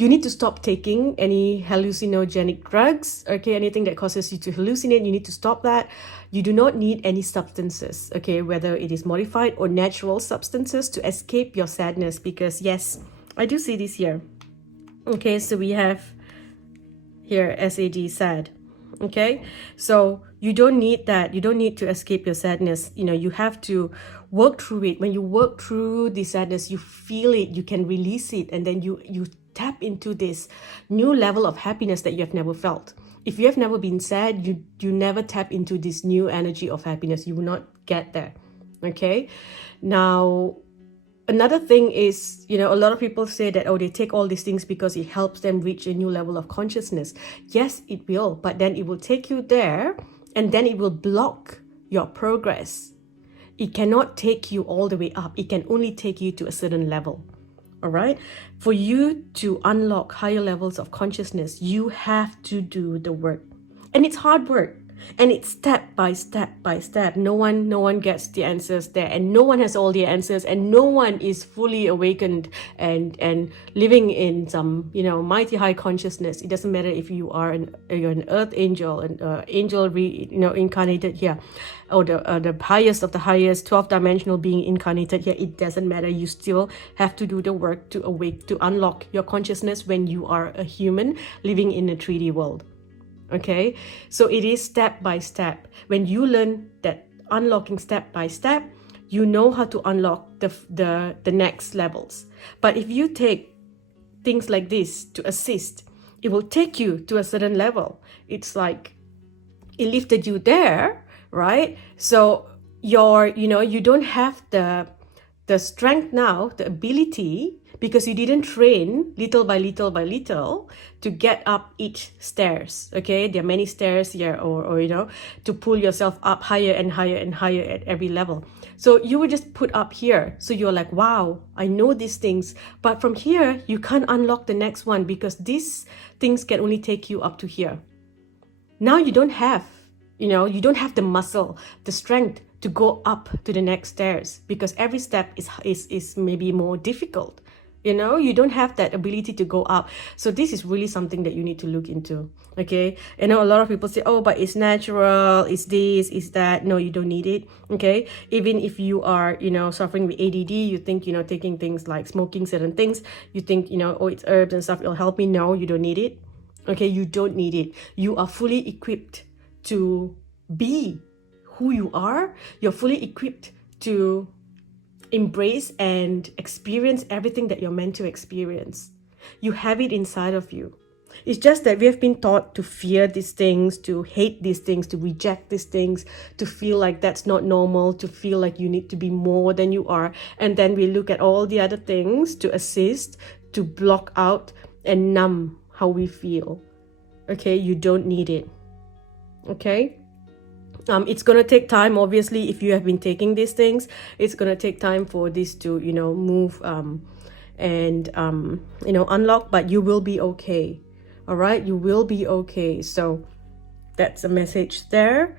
You need to stop taking any hallucinogenic drugs, okay? Anything that causes you to hallucinate, you need to stop that. You do not need any substances, okay? Whether it is modified or natural substances to escape your sadness, because yes, I do see this here. Okay, so we have here SAD, sad. Okay, so you don't need that. You don't need to escape your sadness. You have to work through it. When you work through the sadness, you feel it, you can release it, and then you tap into this new level of happiness that you have never felt. If you have never been sad, you never tap into this new energy of happiness. You will not get there. Okay, now another thing is, a lot of people say that, they take all these things because it helps them reach a new level of consciousness. Yes, it will, but then it will take you there, and then it will block your progress. It cannot take you all the way up. It can only take you to a certain level. All right? For you to unlock higher levels of consciousness, you have to do the work. And it's hard work. And it's step by step by step. No one gets the answers there, and no one has all the answers, and no one is fully awakened and living in some mighty high consciousness. It doesn't matter if you're an earth angel, an angel incarnated here, or the highest of the highest 12th dimensional being incarnated here. It doesn't matter. You still have to do the work to unlock your consciousness when you are a human living in a 3D world. Okay, so it is step by step. When you learn that unlocking step by step, you know how to unlock the next levels. But if you take things like this to assist, it will take you to a certain level. It's like it lifted you there, right? So you don't have the strength now, the ability, because you didn't train little by little by little to get up each stairs. Okay, there are many stairs here, or to pull yourself up higher and higher and higher at every level. So you would just put up here. So you're like, wow, I know these things. But from here, you can't unlock the next one because these things can only take you up to here. Now you don't have, you don't have the muscle, the strength to go up to the next stairs because every step is maybe more difficult. You don't have that ability to go up. So this is really something that you need to look into. Okay. A lot of people say, oh, but it's natural, it's this, it's that. No, you don't need it. Okay. Even if you are, suffering with ADD, you think, taking things like smoking certain things, you think, oh, it's herbs and stuff, it'll help me. No, you don't need it. Okay. You don't need it. You are fully equipped to be who you are. You're fully equipped to embrace and experience everything that you're meant to experience. You have it inside of you. It's just that we have been taught to fear these things, to hate these things, to reject these things, to feel like that's not normal, to feel like you need to be more than you are. And then we look at all the other things to assist, to block out and numb how we feel. Okay, you don't need it. Okay? It's going to take time, obviously, if you have been taking these things. It's going to take time for this to, move and unlock, but you will be okay. All right? You will be okay. So that's a message there.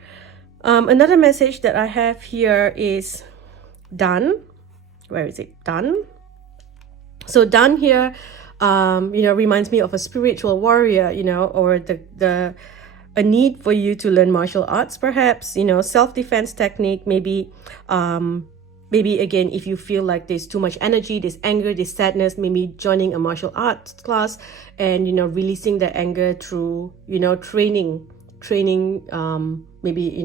Another message that I have here is done. Where is it? Done. So done here, reminds me of a spiritual warrior, or a need for you to learn martial arts, perhaps, self-defense technique, maybe again, if you feel like there's too much energy, there's anger, there's sadness, maybe joining a martial arts class and, releasing the anger through, training, maybe,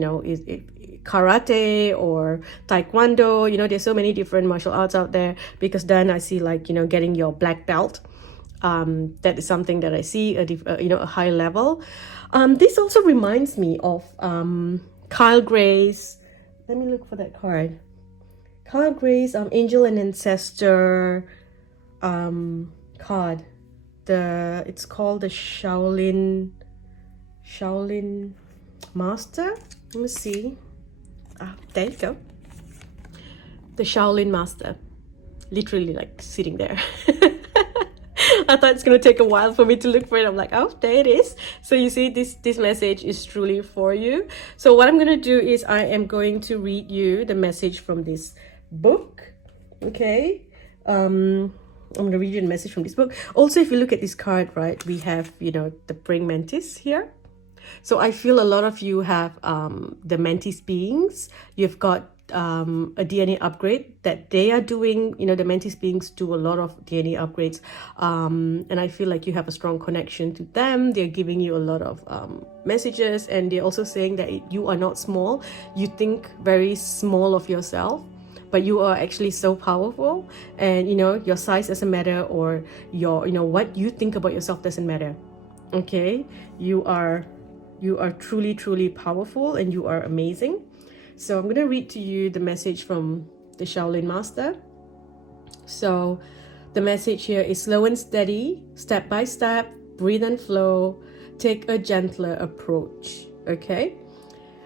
karate or taekwondo, there's so many different martial arts out there, because then I see like, getting your black belt. That is something that I see, a high level. This also reminds me of Kyle Gray's, let me look for that card. Kyle Gray's Angel and Ancestor card. It's called the Shaolin Master. Let me see. There you go. The Shaolin Master. Literally like sitting there. I thought it's going to take a while for me to look for it. I'm like, oh, there it is. So you see, this message is truly for you. So what I'm going to do is I am going to read you the message from this book. Okay. I'm going to read you the message from this book. Also, if you look at this card, right, we have, the praying mantis here. So I feel a lot of you have the mantis beings. You've got a DNA upgrade that they are doing. The mantis beings do a lot of DNA upgrades, and I feel like you have a strong connection to them. They're giving you a lot of messages, and they're also saying that you are not small. You think very small of yourself, but you are actually so powerful, and your size doesn't matter, or your what you think about yourself doesn't matter. Okay, you are truly powerful, and you are amazing. So I'm going to read to you the message from the Shaolin Master. So the message here is slow and steady, step by step, breathe and flow, take a gentler approach. Okay?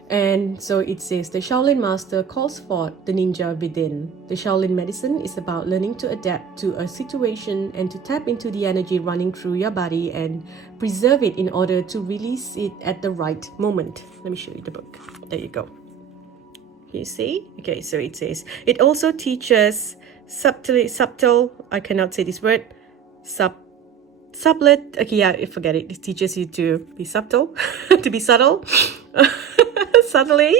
And so it says, the Shaolin Master calls forth the ninja within. The Shaolin medicine is about learning to adapt to a situation and to tap into the energy running through your body and preserve it in order to release it at the right moment. Let me show you the book. There you go. You see? Okay, so it says, it also teaches subtle, I cannot say this word, sublet, okay, yeah, forget it. It teaches you to be subtle, to be subtle, subtly,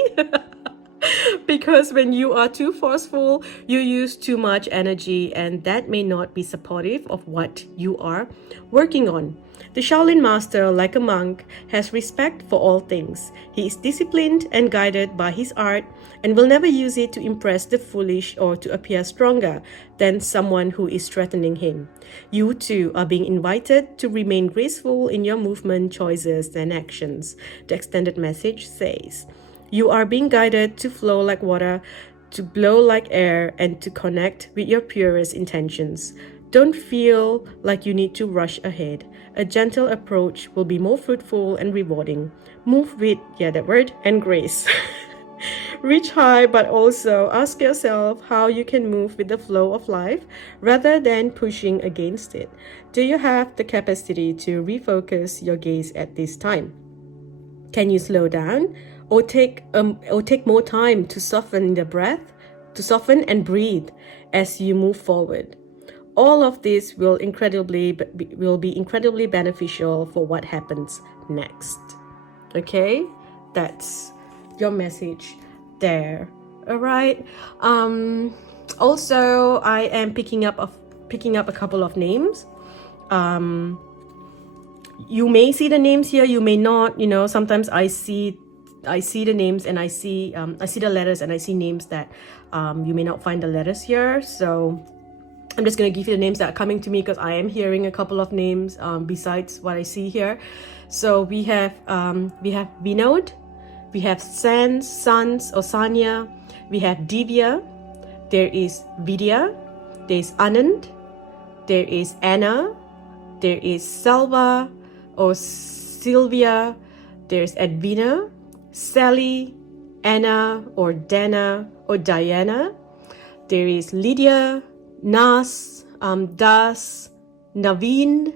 because when you are too forceful, you use too much energy, and that may not be supportive of what you are working on. The Shaolin Master, like a monk, has respect for all things. He is disciplined and guided by his art and will never use it to impress the foolish or to appear stronger than someone who is threatening him. You too are being invited to remain graceful in your movement, choices, and actions. The extended message says, you are being guided to flow like water, to blow like air, and to connect with your purest intentions. Don't feel like you need to rush ahead. A gentle approach will be more fruitful and rewarding. Move with, and grace. Reach high, but also ask yourself how you can move with the flow of life rather than pushing against it. Do you have the capacity to refocus your gaze at this time? Can you slow down or take more time to soften the breath, to soften and breathe as you move forward? All of this will be incredibly beneficial for what happens next. Okay, that's your message there. All right. Also, I am picking up a couple of names. You may see the names here, you may not. Sometimes I see the names and I see the letters and I see names that you may not find the letters here. So I'm just going to give you the names that are coming to me because I am hearing a couple of names besides what I see here. So we have Vinod, we have Sans or Sanya, we have Divya, there is Vidya, there is Anand, there is Anna, there is Salva or Sylvia, there's Edwina, Sally, Anna or Dana or Diana, there is Lydia, Nas, Das, Naveen,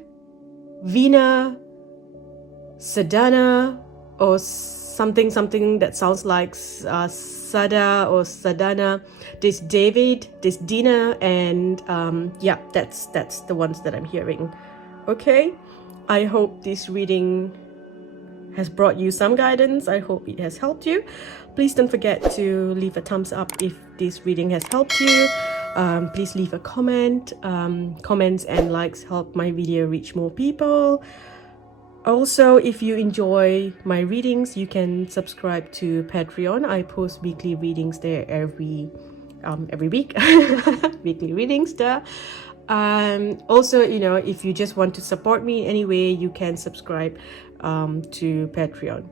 Veena, Sadhana, or something that sounds like Sada or Sadhana. There's David, there's Dina, and yeah, that's the ones that I'm hearing. Okay, I hope this reading has brought you some guidance. I hope it has helped you. Please don't forget to leave a thumbs up if this reading has helped you. Please leave a comment. Comments and likes help my video reach more people. Also, if you enjoy my readings, you can subscribe to Patreon. I post weekly readings there every week. Weekly readings there. Also, if you just want to support me anyway, you can subscribe to Patreon.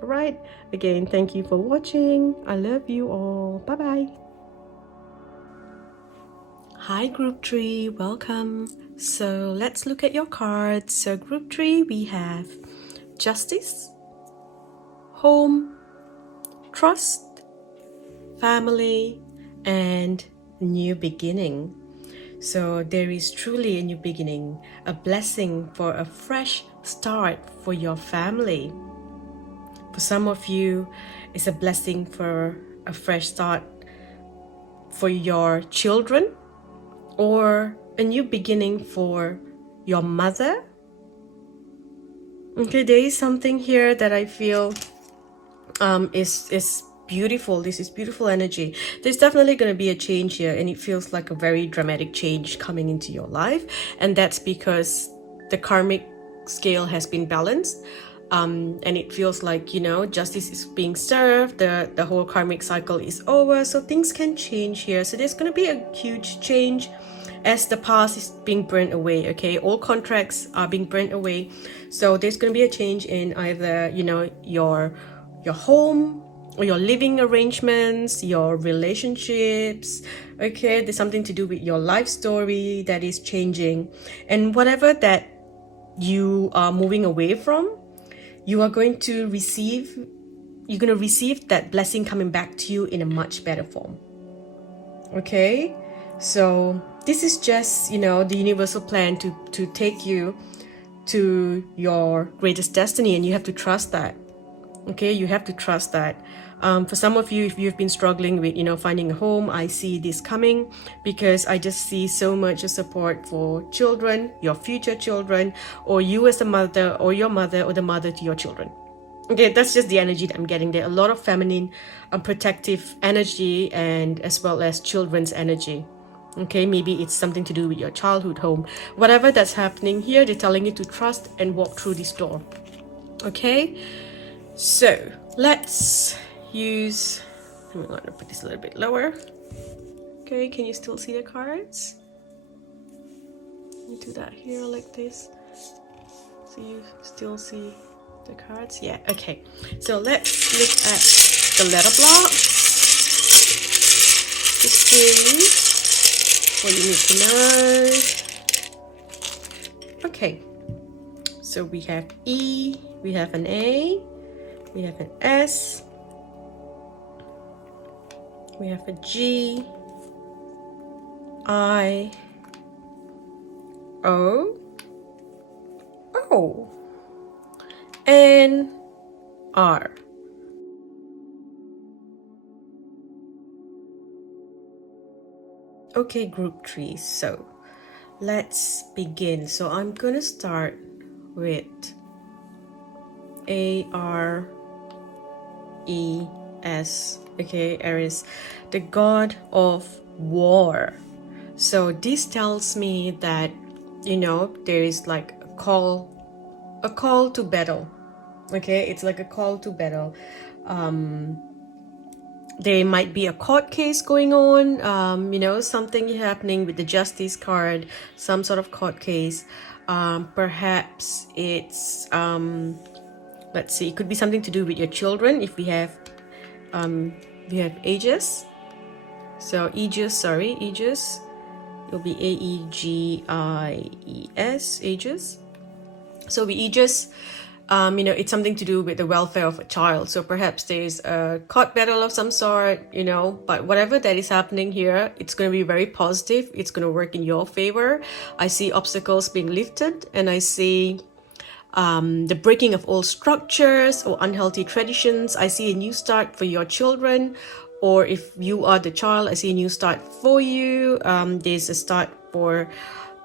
All right. Again, thank you for watching. I love you all. Bye bye. Hi Group 3, welcome. So let's look at your cards. So Group 3, we have Justice, Home, Trust, Family, and New Beginning. So there is truly a new beginning, a blessing for a fresh start for your family. For some of you, it's a blessing for a fresh start for your children, or a new beginning for your mother. Okay, there is something here that I feel is beautiful. This is beautiful energy. There's definitely going to be a change here, and it feels like a very dramatic change coming into your life, and that's because the karmic scale has been balanced. And it feels like, justice is being served, the whole karmic cycle is over, so things can change here. So there's going to be a huge change as the past is being burned away. Okay, all contracts are being burned away, so there's going to be a change in either your home or your living arrangements, your relationships. Okay, there's something to do with your life story that is changing, and whatever that you are moving away from, you're going to receive that blessing coming back to you in a much better form. Okay, so this is just the universal plan to take you to your greatest destiny, and you have to trust that. Okay, you have to trust that. For some of you, if you've been struggling with finding a home, I see this coming, because I just see so much support for children, your future children, or you as a mother, or your mother, or the mother to your children. Okay, that's just the energy that I'm getting there. A lot of feminine protective energy, and as well as children's energy. Okay, maybe it's something to do with your childhood home. Whatever that's happening here, they're telling you to trust and walk through this door. Okay, so let's use, I'm going to put this a little bit lower. Okay, can you still see the cards? Let me do that here like this, so you still see the cards. Yeah, okay, so let's look at the letter block to see what you need to know. Okay, so we have E, we have an A, we have an S, We have a G, I, O, O, and R. Okay, group 3. So let's begin. So I'm gonna start with Aries. Okay, Aries, the god of war. So this tells me that, there is like a call to battle. Okay, it's like a call to battle. There might be a court case going on, something happening with the justice card, some sort of court case. Perhaps it's, let's see, it could be something to do with your children if we have Aegis. So Aegis, Aegis. It'll be Aegies, Aegis. So with Aegis, it's something to do with the welfare of a child. So perhaps there's a court battle of some sort, but whatever that is happening here, it's going to be very positive. It's going to work in your favor. I see obstacles being lifted, and I see the breaking of old structures or unhealthy traditions. I see a new start for your children, or if you are the child, I see a new start for you. There's a start for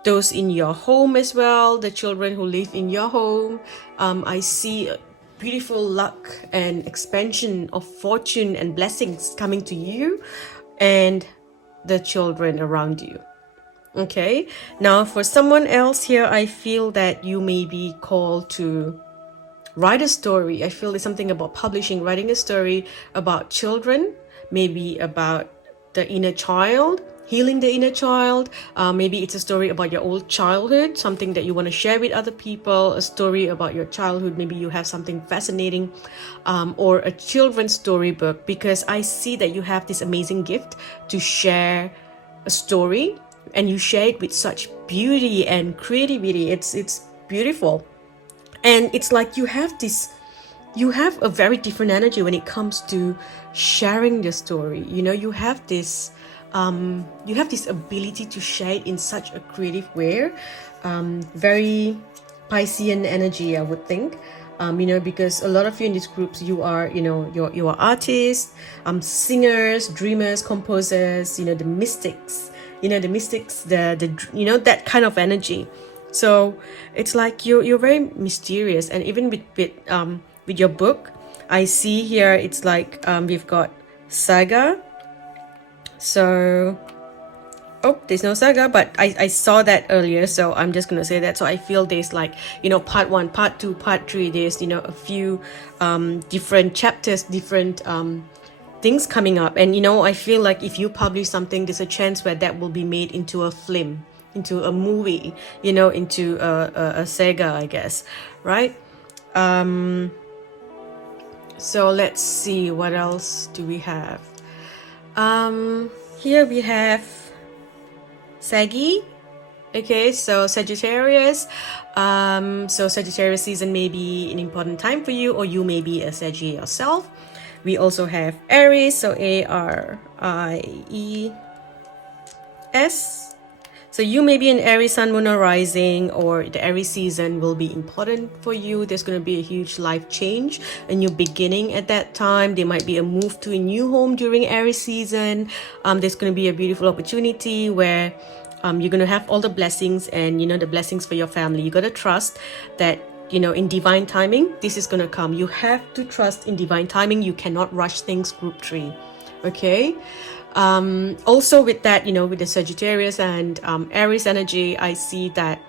those in your home as well, the children who live in your home. I see beautiful luck and expansion of fortune and blessings coming to you and the children around you. Okay, now for someone else here, I feel that you may be called to write a story. I feel there's something about publishing, writing a story about children, maybe about the inner child, healing the inner child. Maybe it's a story about your old childhood, something that you want to share with other people, a story about your childhood. Maybe you have something fascinating, or a children's storybook, because I see that you have this amazing gift to share a story, and you share it with such beauty and creativity. It's beautiful. And it's like you have a very different energy when it comes to sharing the story. You have this ability to share it in such a creative way. Very Piscean energy, I would think. Because a lot of you in these groups, you are artists, singers, dreamers, composers, the mystics, that kind of energy. So it's like you're very mysterious. And even with your book, I see here it's like we've got saga. So there's no saga, but I saw that earlier, so I'm just gonna say that. So I feel there's like part 1, part 2, part 3. There's a few different chapters, different things coming up. And I feel like if you publish something, there's a chance where that will be made into a film, into a movie, into a saga, I guess, right? So let's see, what else do we have? Here we have Saggy. Okay, so Sagittarius. So Sagittarius season may be an important time for you, or you may be a Saggy yourself. We also have Aries, so Aries. So you may be an Aries sun, moon, or rising, or the Aries season will be important for you. There's going to be a huge life change, a new beginning at that time. There might be a move to a new home during Aries season. There's going to be a beautiful opportunity where you're going to have all the blessings, and the blessings for your family. You got to trust that in divine timing, this is going to come. You have to trust in divine timing. You cannot rush things, group 3. Okay. Also with that, with the Sagittarius and Aries energy, I see that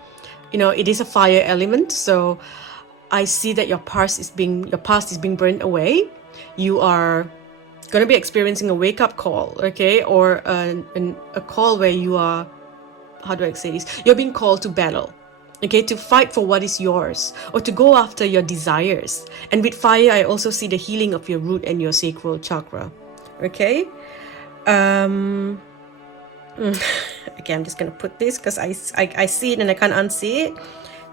it is a fire element. So I see that your past is being burned away. You are going to be experiencing a wake-up call, okay, or a call where you are, how do I say this, you're being called to battle, okay, to fight for what is yours, or to go after your desires. And with fire, I also see the healing of your root and your sacral chakra. Okay. Okay, I'm just gonna put this because I see it and I can't unsee it.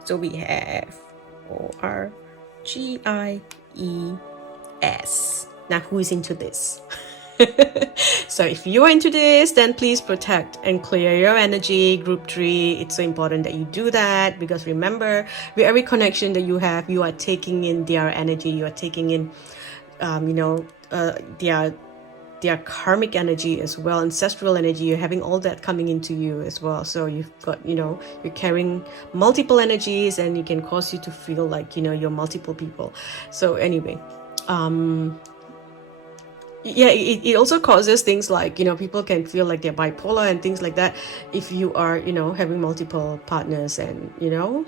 So we have ORGIES. Now who is into this? So if you are into this, then please protect and clear your energy. Group 3, it's so important that you do that, because remember, with every connection that you have, you are taking in their energy, you are taking in their karmic energy as well, ancestral energy. You're having all that coming into you as well. So you've got, you're carrying multiple energies, and it can cause you to feel like, you're multiple people. So anyway, yeah, it also causes things like, people can feel like they're bipolar and things like that if you are, having multiple partners and,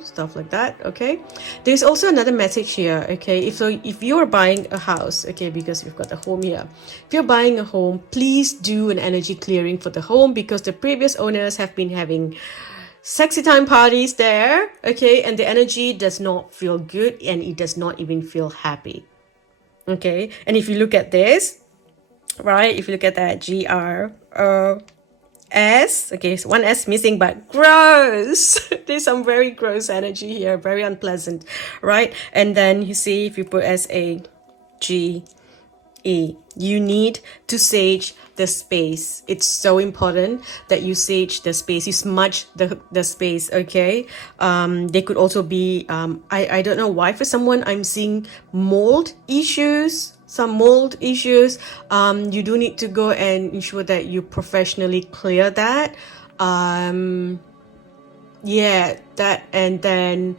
stuff like that. Okay, there's also another message here. Okay, if you are buying a house, okay, because you've got a home here, if you're buying a home, please do an energy clearing for the home, because the previous owners have been having sexy time parties there. Okay, and the energy does not feel good, and it does not even feel happy. Okay, and if you look at this, right, if you look at that, GRS, okay, so one S missing, but gross. There's some very gross energy here, very unpleasant, right? And then you see, if you put SAGE, you need to sage the space. It's so important that you sage the space, you smudge the space. Okay, they could also be I don't know why, for someone I'm seeing mold issues, some mold issues. You do need to go and ensure that you professionally clear that. Yeah, that. And then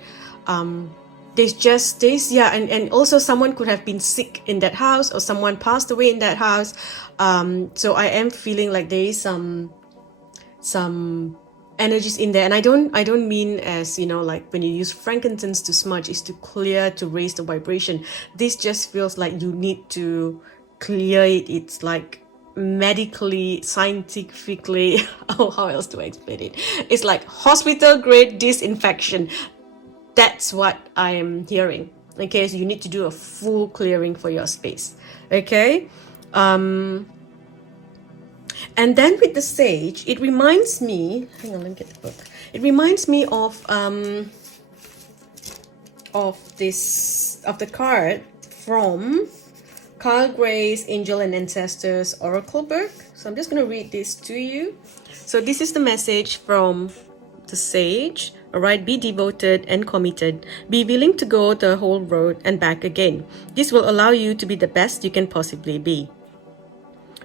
and also someone could have been sick in that house, or someone passed away in that house. So I am feeling like there is some energies in there, and I don't mean as, like when you use frankincense to smudge, is to clear, to raise the vibration. This just feels like you need to clear it. It's like medically, scientifically, oh, how else do I explain it? It's like hospital grade disinfection. That's what I am hearing. Okay, so you need to do a full clearing for your space. Okay, and then with the sage, it reminds me, hang on, let me get the book. It reminds me of the card from Carl Gray's Angel and Ancestors Oracle book. So I'm just going to read this to you. So this is the message from the sage. All right, be devoted and committed. Be willing to go the whole road and back again. This will allow you to be the best you can possibly be.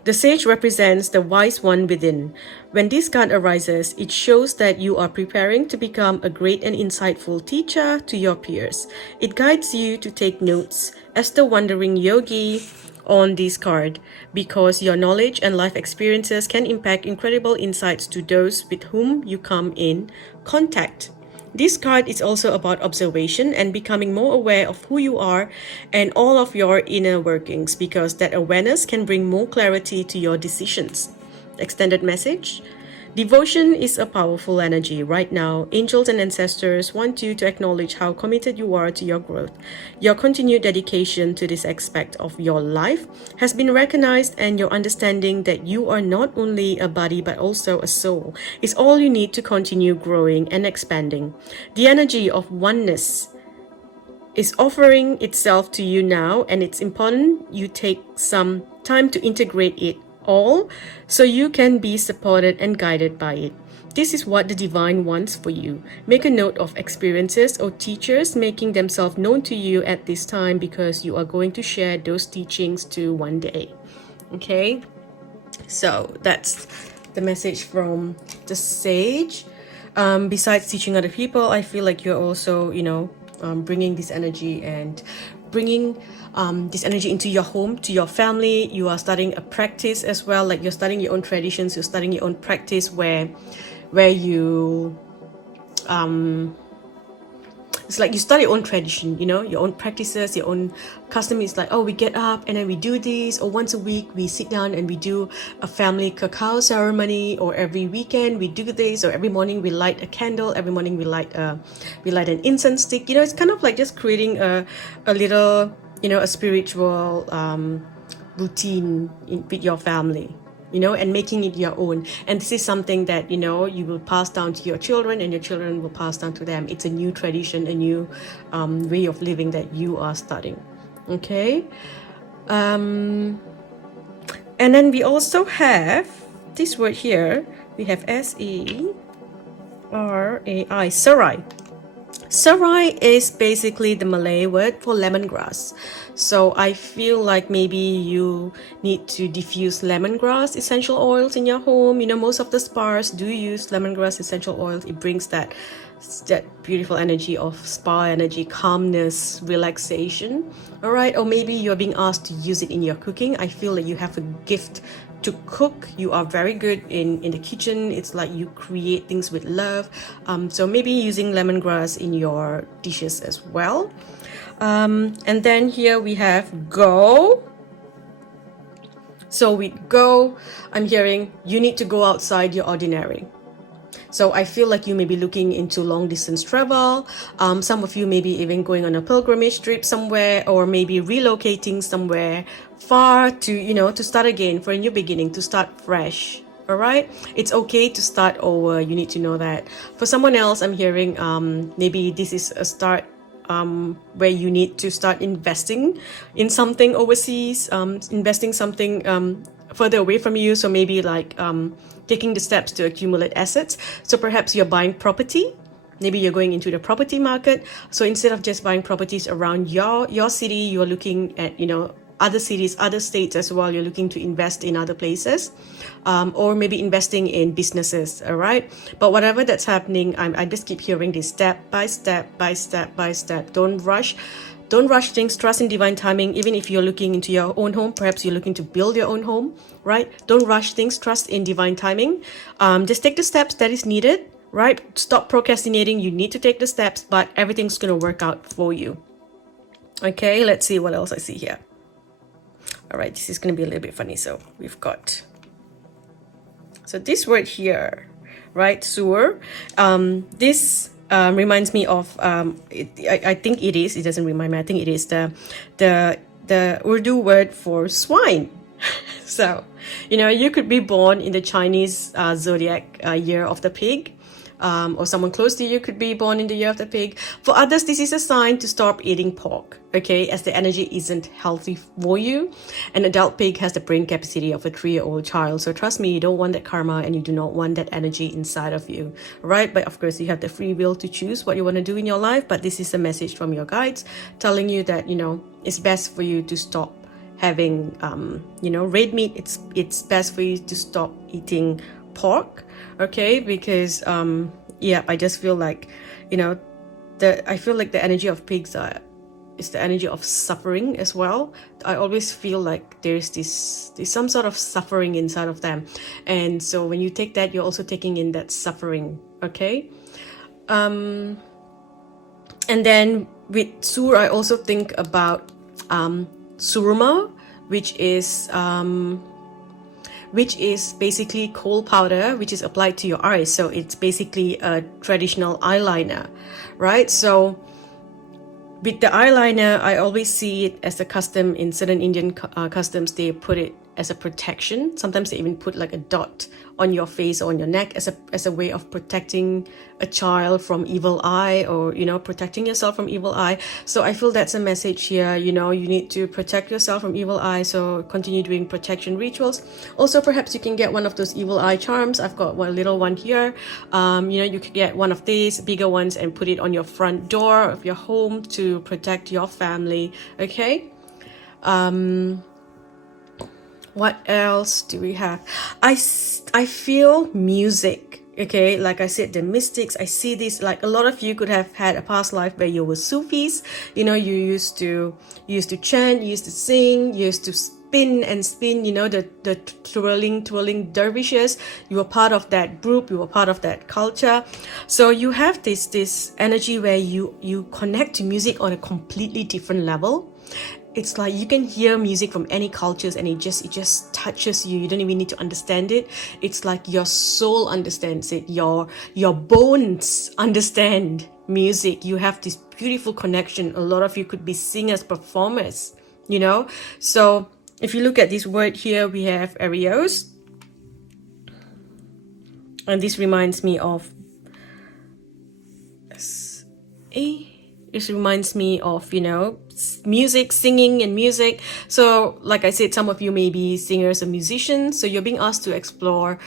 The sage represents the wise one within. When this card arises, it shows that you are preparing to become a great and insightful teacher to your peers. It guides you to take notes as the wandering yogi on this card, because your knowledge and life experiences can impact incredible insights to those with whom you come in contact. This card is also about observation and becoming more aware of who you are and all of your inner workings, because that awareness can bring more clarity to your decisions. Extended message. Devotion is a powerful energy. Right now, angels and ancestors want you to acknowledge how committed you are to your growth. Your continued dedication to this aspect of your life has been recognized, and your understanding that you are not only a body but also a soul is all you need to continue growing and expanding. The energy of oneness is offering itself to you now, and it's important you take some time to integrate it all so you can be supported and guided by it. This is what the divine wants for you. Make a note of experiences or teachers making themselves known to you at this time, because you are going to share those teachings too one day. Okay, so that's the message from the sage. Besides teaching other people, I feel like you're also, bringing this energy and bringing this energy into your home, to your family. You are starting a practice as well, like you're starting your own traditions, you're starting your own practice where you it's like you start your own tradition, your own practices, your own custom. Is like, oh, we get up and then we do this, or once a week we sit down and we do a family cacao ceremony, or every weekend we do this, or every morning we light a candle, every morning we light an incense stick. It's kind of like just creating a little, a spiritual routine with your family, and making it your own. And this is something that, you will pass down to your children, and your children will pass down to them. It's a new tradition, a new way of living that you are starting. Okay. And then we also have this word here. We have Serai, Serai. Serai is basically the Malay word for lemongrass. So I feel like maybe you need to diffuse lemongrass essential oils in your home. You know, most of the spas do use lemongrass essential oils. It brings that beautiful energy of spa energy, calmness, relaxation. All right, or maybe you're being asked to use it in your cooking. I feel like you have a gift to cook. You are very good in the kitchen. It's like you create things with love. So maybe using lemongrass in your dishes as well. And then here we have go. So with go, I'm hearing you need to go outside your ordinary. So I feel like you may be looking into long distance travel. Some of you may be even going on a pilgrimage trip somewhere, or maybe relocating somewhere far to, you know, to start again, for a new beginning, to start fresh. All right, it's okay to start over. You need to know that. For someone else, I'm hearing maybe this is a start where you need to start investing in something overseas, investing something further away from you. So maybe like taking the steps to accumulate assets. So perhaps you're buying property. Maybe you're going into the property market. So instead of just buying properties around your city, you're looking at, you know, other cities, other states as well. You're looking to invest in other places, or maybe investing in businesses. All right. But whatever that's happening, I just keep hearing this step by step by step by step. Don't rush. Don't rush things. Trust in divine timing. Even if you're looking into your own home, perhaps you're looking to build your own home, right? Don't rush things. Trust in divine timing. Just take the steps that is needed, right? Stop procrastinating. You need to take the steps, but everything's going to work out for you. Okay, let's see what else I see here. All right, this is going to be a little bit funny. So we've got, so this word here, right? Sur. This reminds me of, I think it is, it doesn't remind me, I think it is the Urdu word for swine. So, you know, you could be born in the Chinese zodiac year of the pig. Or someone close to you could be born in the year of the pig. For others, this is a sign to stop eating pork, okay, as the energy isn't healthy for you. An adult pig has the brain capacity of a 3-year-old child. So trust me, you don't want that karma and you do not want that energy inside of you, right? But of course, you have the free will to choose what you want to do in your life. But this is a message from your guides telling you that, you know, it's best for you to stop having, you know, red meat. It's best for you to stop eating pork, okay, because yeah, I just feel like, you know, I feel like the energy of pigs is the energy of suffering as well. I always feel like there's some sort of suffering inside of them, and so when you take that, you're also taking in that suffering, okay. And then with sur, I also think about surma, which is basically coal powder, which is applied to your eyes. So it's basically a traditional eyeliner, right? So with the eyeliner, I always see it as a custom in certain Indian customs. They put it as a protection. Sometimes they even put like a dot on your face or on your neck as a way of protecting a child from evil eye, or, you know, protecting yourself from evil eye. So I feel that's a message here. You know, you need to protect yourself from evil eye. So continue doing protection rituals. Also, perhaps you can get one of those evil eye charms. I've got one little one here. You know, you could get one of these bigger ones and put it on your front door of your home to protect your family. Okay. What else do we have? I feel music, okay? Like I said, the mystics, I see this, like a lot of you could have had a past life where you were Sufis. You know, you used to chant, you used to sing, you used to spin and spin, you know, the twirling dervishes. You were part of that group, you were part of that culture. So you have this energy where you connect to music on a completely different level. It's like you can hear music from any cultures and it just touches you. You don't even need to understand it. It's like your soul understands it. Your bones understand music. You have this beautiful connection. A lot of you could be singers, performers, you know. So if you look at this word here, we have Arios. And this reminds me of It reminds me of, music, singing and music. So like I said, some of you may be singers and musicians, so you're being asked to explore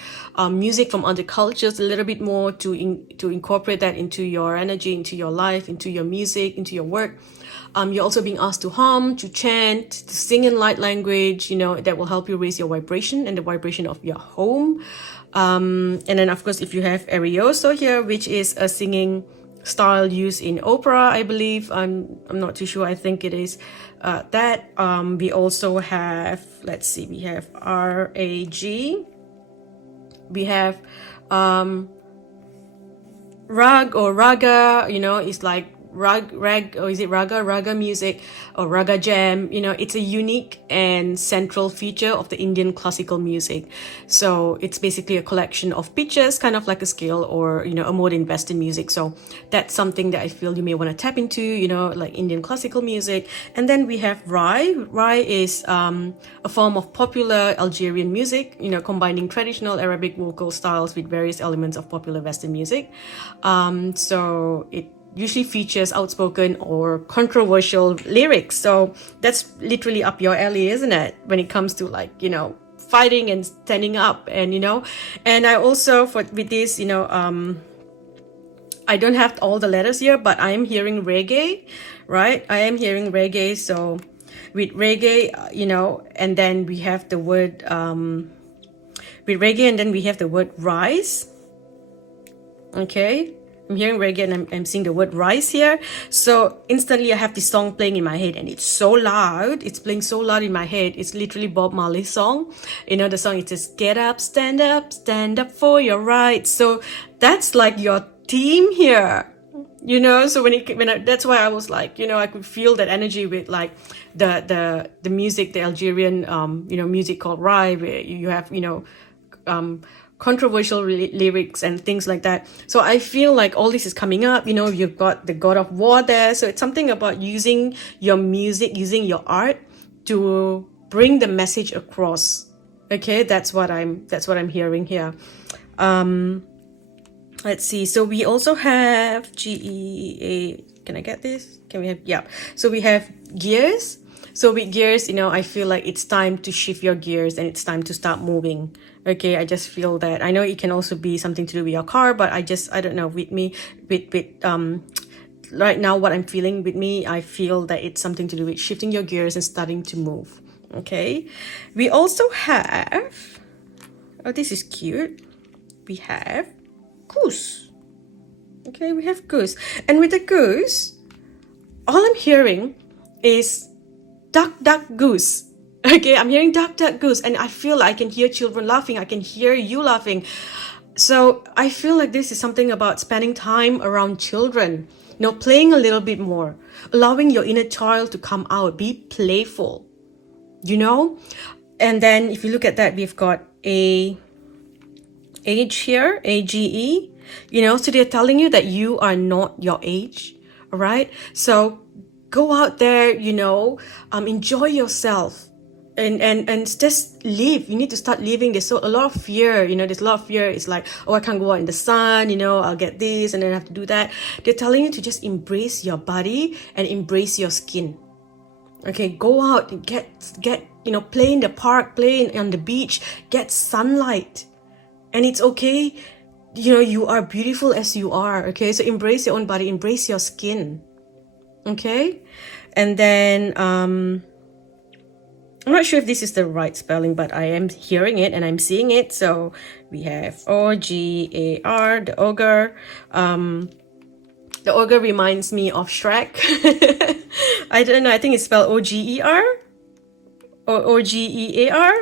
music from other cultures a little bit more, to incorporate that into your energy, into your life, into your music, into your work. You're also being asked to hum, to chant, to sing in light language, that will help you raise your vibration and the vibration of your home. And then, of course, if you have arioso here, which is a singing style used in opera, I believe. I'm not too sure. I think it is that. We also have, let's see, we have RAG. We have rag or raga, it's like rag, or is it raga music or raga jam. It's a unique and central feature of the Indian classical music. So it's basically a collection of pitches, kind of like a scale, or a mode in Western music. So that's something that I feel you may want to tap into, like Indian classical music. And then we have rai. Rai is a form of popular Algerian music, combining traditional Arabic vocal styles with various elements of popular Western music. So it usually features outspoken or controversial lyrics. So that's literally up your alley, isn't it? When it comes to fighting and standing up, and and I also, with this, I don't have all the letters here, but I am hearing reggae, right? I am hearing reggae. So with reggae, and then we have the word, with reggae, and then we have the word rise. Okay. I'm hearing reggae, and I'm seeing the word rise here. So instantly I have this song playing in my head, and it's so loud. It's playing so loud in my head. It's literally Bob Marley's song. The song, it says, get up, stand up for your rights. So that's like your theme here. So that's why I was like, I could feel that energy with like the music, the Algerian, music called Rai, where you have, controversial lyrics and things like that. So I feel like all this is coming up. You've got the God of War there. So it's something about using your music, using your art to bring the message across. Okay, that's what I'm hearing here. Let's see. So we also have GEA. Can I get this? Can we have? Yeah. So we have gears. So with gears, I feel like it's time to shift your gears, and it's time to start moving. Okay, I just feel that. I know it can also be something to do with your car, but I don't know, with me, with right now, what I'm feeling with me, I feel that it's something to do with shifting your gears and starting to move. Okay, we also have, oh, this is cute. We have goose. Okay, we have goose. And with the goose, all I'm hearing is duck, duck, goose. Okay, I'm hearing duck, duck, goose, and I feel like I can hear children laughing. I can hear you laughing. So I feel like this is something about spending time around children, playing a little bit more, allowing your inner child to come out, be playful, And then if you look at that, we've got a age here, AGE, so they're telling you that you are not your age, all right? So go out there, enjoy yourself. And just live. You need to start living. There's a lot of fear, there's a lot of fear. It's like, oh, I can't go out in the sun, I'll get this and then I have to do that. They're telling you to just embrace your body and embrace your skin. Okay, go out and get play in the park, play on the beach, get sunlight. And it's okay, you are beautiful as you are. Okay, so embrace your own body, embrace your skin. Okay, and then I'm not sure if this is the right spelling, but I am hearing it and I'm seeing it. So we have OGAR, the ogre. The ogre reminds me of Shrek. I don't know. I think it's spelled OGER or OGEAR.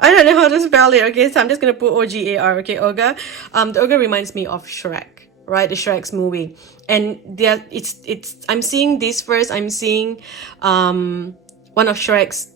I don't know how to spell it. Okay, so I'm just gonna put OGAR. Okay, ogre. The ogre reminds me of Shrek, right? The Shrek's movie, and there it's. I'm seeing this first. I'm seeing one of Shrek's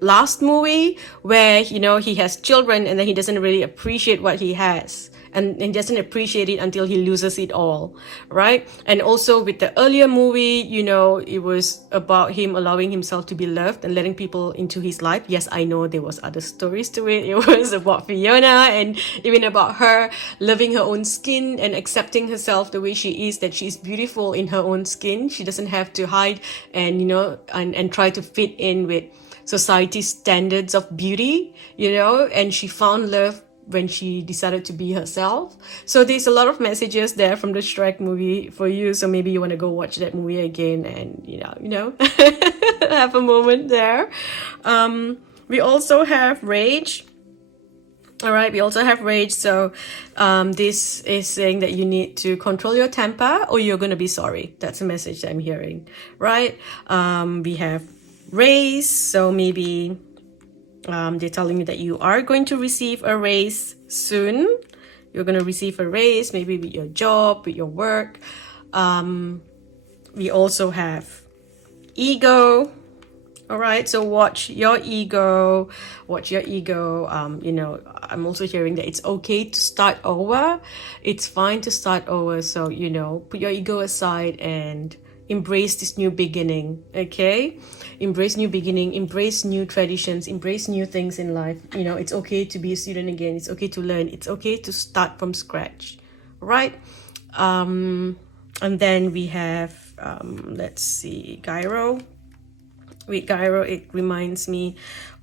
last movie where he has children and then he doesn't really appreciate what he has, and doesn't appreciate it until he loses it all, right? And also with the earlier movie, you know, it was about him allowing himself to be loved and letting people into his life. Yes, I know there was other stories to it. It was about Fiona, and even about her loving her own skin and accepting herself the way she is, that she's beautiful in her own skin. She doesn't have to hide and, you know, and try to fit in with society's standards of beauty, you know, and she found love when she decided to be herself. So there's a lot of messages there from the Shrek movie for you. So maybe you want to go watch that movie again and, you know, have a moment there. We also have Rage. All right, we also have Rage. So this is saying that you need to control your temper or you're going to be sorry. That's a message that I'm hearing, right? We have Raise. So maybe they're telling you that you are going to receive a raise soon. You're going to receive a raise, maybe with your job, with your work. We also have Ego. All right, so watch your ego. You know, I'm also hearing that it's okay to start over. It's fine to start over. So, you know, put your ego aside and embrace this new beginning, okay? Embrace new beginning, embrace new traditions, embrace new things in life. You know, it's okay to be a student again. It's okay to learn. It's okay to start from scratch, right? And then we have, let's see, Gyro. With Gyro, it reminds me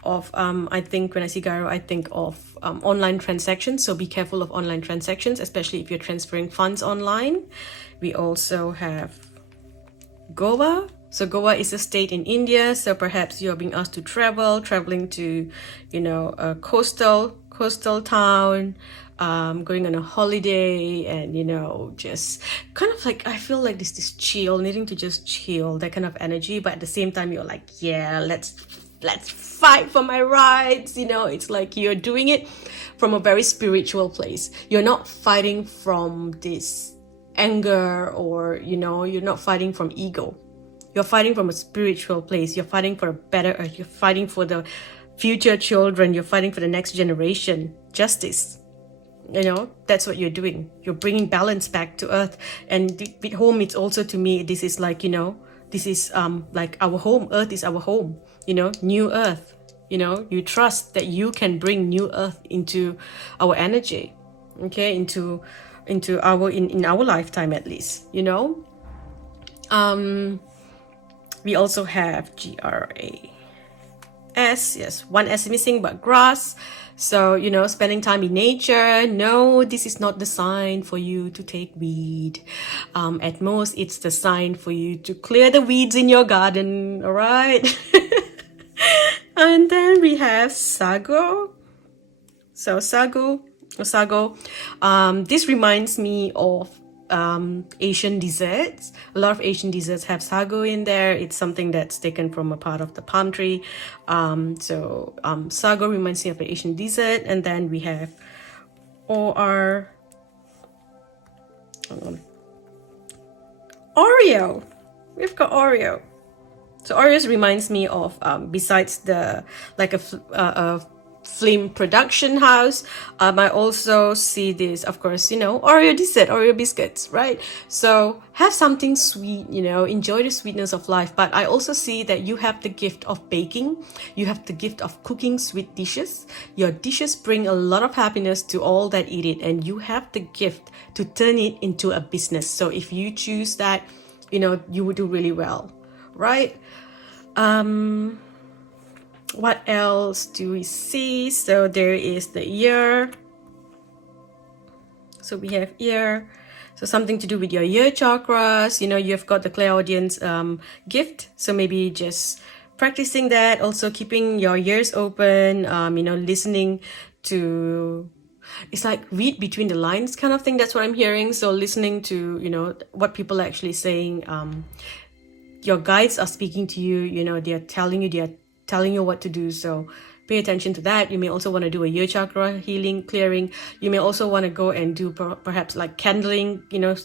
of, I think when I see Gyro, I think of online transactions. So be careful of online transactions, especially if you're transferring funds online. We also have Goa. So Goa is a state in India. So perhaps you're being asked to traveling to, you know, a coastal town, going on a holiday, and, you know, just kind of like, I feel like this chill, needing to just chill, that kind of energy. But at the same time, you're like, yeah, let's fight for my rights. You know, it's like you're doing it from a very spiritual place. You're not fighting from this anger, or, you know, you're not fighting from ego. You're fighting from a spiritual place. You're fighting for a better earth. You're fighting for the future children. You're fighting for the next generation. Justice. You know, that's what you're doing. You're bringing balance back to earth. And with home, it's also, to me, this is like, you know, this is like our home. Earth is our home. You know, new earth. You know, you trust that you can bring new earth into our energy. Okay, into our in our lifetime, at least, you know. We also have GRAS. Yes, one S missing, but grass. So, you know, spending time in nature. No, this is not the sign for you to take weed. At most, it's the sign for you to clear the weeds in your garden. All right. And then we have Sago. So Sago. This reminds me of Asian desserts. A lot of Asian desserts have sago in there. It's something that's taken from a part of the palm tree. Sago reminds me of an Asian dessert. And then we have Oreo. We've got Oreo. So Oreos reminds me of, besides the, like a film production house, I also see this, of course, you know, Oreo dessert, Oreo biscuits, right? So have something sweet, you know, enjoy the sweetness of life. But I also see that you have the gift of baking. You have the gift of cooking sweet dishes. Your dishes bring a lot of happiness to all that eat it, and you have the gift to turn it into a business. So if you choose that, you know, you would do really well, right? What else do we see? So there is the ear. So we have ear. So something to do with your ear chakras. You know, you've got the clairaudience gift. So maybe just practicing that. Also keeping your ears open. You know, listening to, it's like read between the lines kind of thing. That's what I'm hearing. So listening to, you know, what people are actually saying. Your guides are speaking to you. You know, they're telling you what to do. So pay attention to that. You may also want to do a ear chakra healing, clearing. You may also want to go and do perhaps like candling, you know,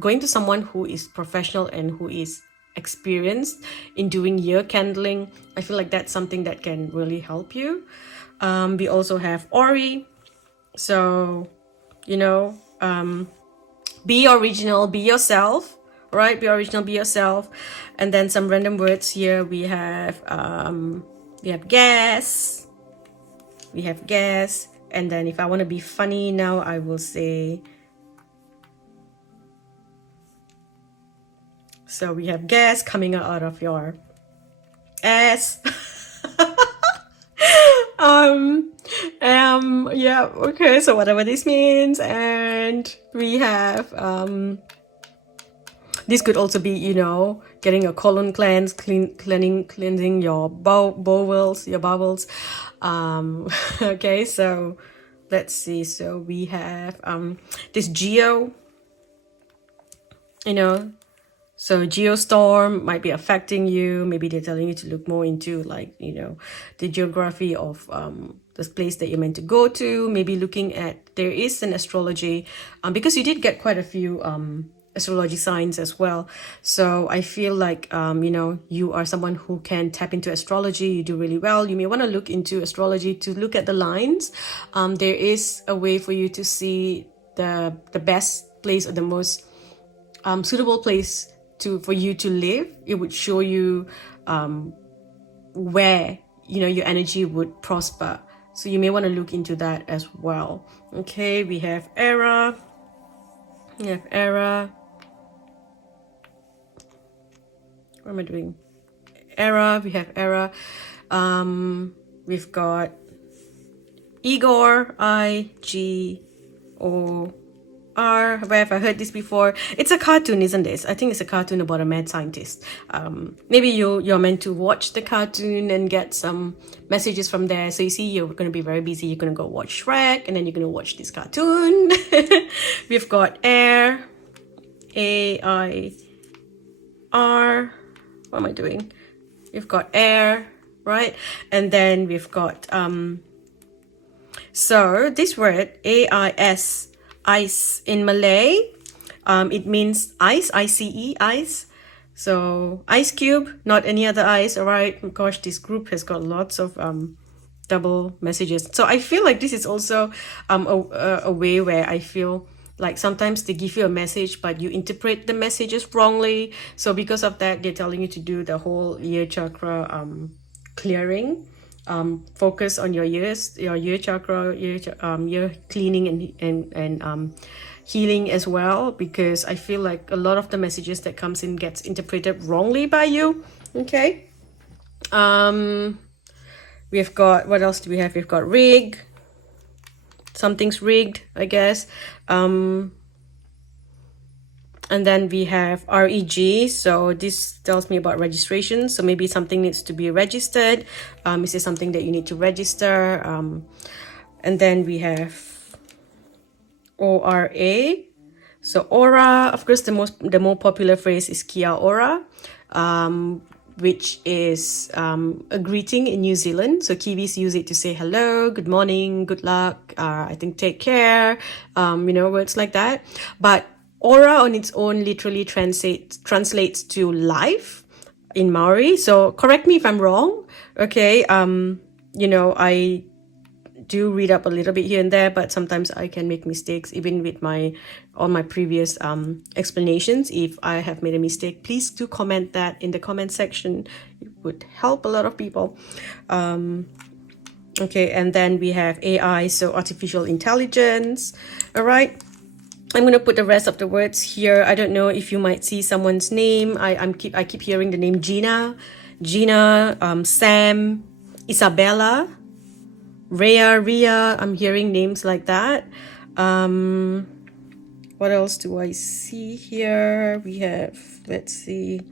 going to someone who is professional and who is experienced in doing ear candling. I feel like that's something that can really help you. We also have Ori. So you know, be original, be yourself, right? Be original, be yourself. And then some random words here. We have gas, and then if I want to be funny now, I will say, so we have gas coming out of your ass. Yeah, okay, so whatever this means. And we have this could also be, you know, getting a colon cleanse, cleansing your bowels, okay, so let's see. So we have this geo, you know, so geostorm might be affecting you. Maybe they're telling you to look more into, like, you know, the geography of this place that you're meant to go to. Maybe looking at, there is an astrology, because you did get quite a few astrology signs as well. So I feel like, you know, you are someone who can tap into astrology. You do really well. You may want to look into astrology to look at the lines. There is a way for you to see the best place, or the most suitable place for you to live. It would show you where, you know, your energy would prosper. So you may want to look into that as well. Okay, we have era. We have era. What am I doing? Era. We have era. We've got Igor, IGOR. Where have I heard this before? It's a cartoon, isn't it? I think it's a cartoon about a mad scientist. Maybe you're meant to watch the cartoon and get some messages from there. So you see, you're going to be very busy. You're going to go watch Shrek, and then you're going to watch this cartoon. We've got air, AIR. What am I doing? We've got air, right? And then we've got so this word AIS, ice, in Malay, it means ice, ICE, ice. So ice cube, not any other ice. All right, gosh, this group has got lots of double messages. So I feel like this is also a way where I feel like sometimes they give you a message, but you interpret the messages wrongly. So because of that, they're telling you to do the whole ear chakra clearing. Focus on your ears, your ear chakra, ear cleaning and healing as well, because I feel like a lot of the messages that comes in gets interpreted wrongly by you. Okay. We've got, what else do we have? We've got rig. Something's rigged, I guess. And then we have REG. So this tells me about registration. So maybe something needs to be registered. Is this something that you need to register? And then we have ORA. So aura, of course, the more popular phrase is Kia ora, which is a greeting in New Zealand. So Kiwis use it to say hello, good morning, good luck, I think take care, you know, words like that. But aura on its own literally translates to life in Maori. So correct me if I'm wrong. Okay, you know, I do read up a little bit here and there, but sometimes I can make mistakes even with all my previous explanations. If I have made a mistake, please do comment that in the comment section. It would help a lot of people. Okay, and then we have AI, so artificial intelligence. All right, I'm going to put the rest of the words here. I don't know if you might see someone's name. I keep hearing the name Gina, Sam, Isabella, Ria. I'm hearing names like that. What else do I see here? We have, let's see.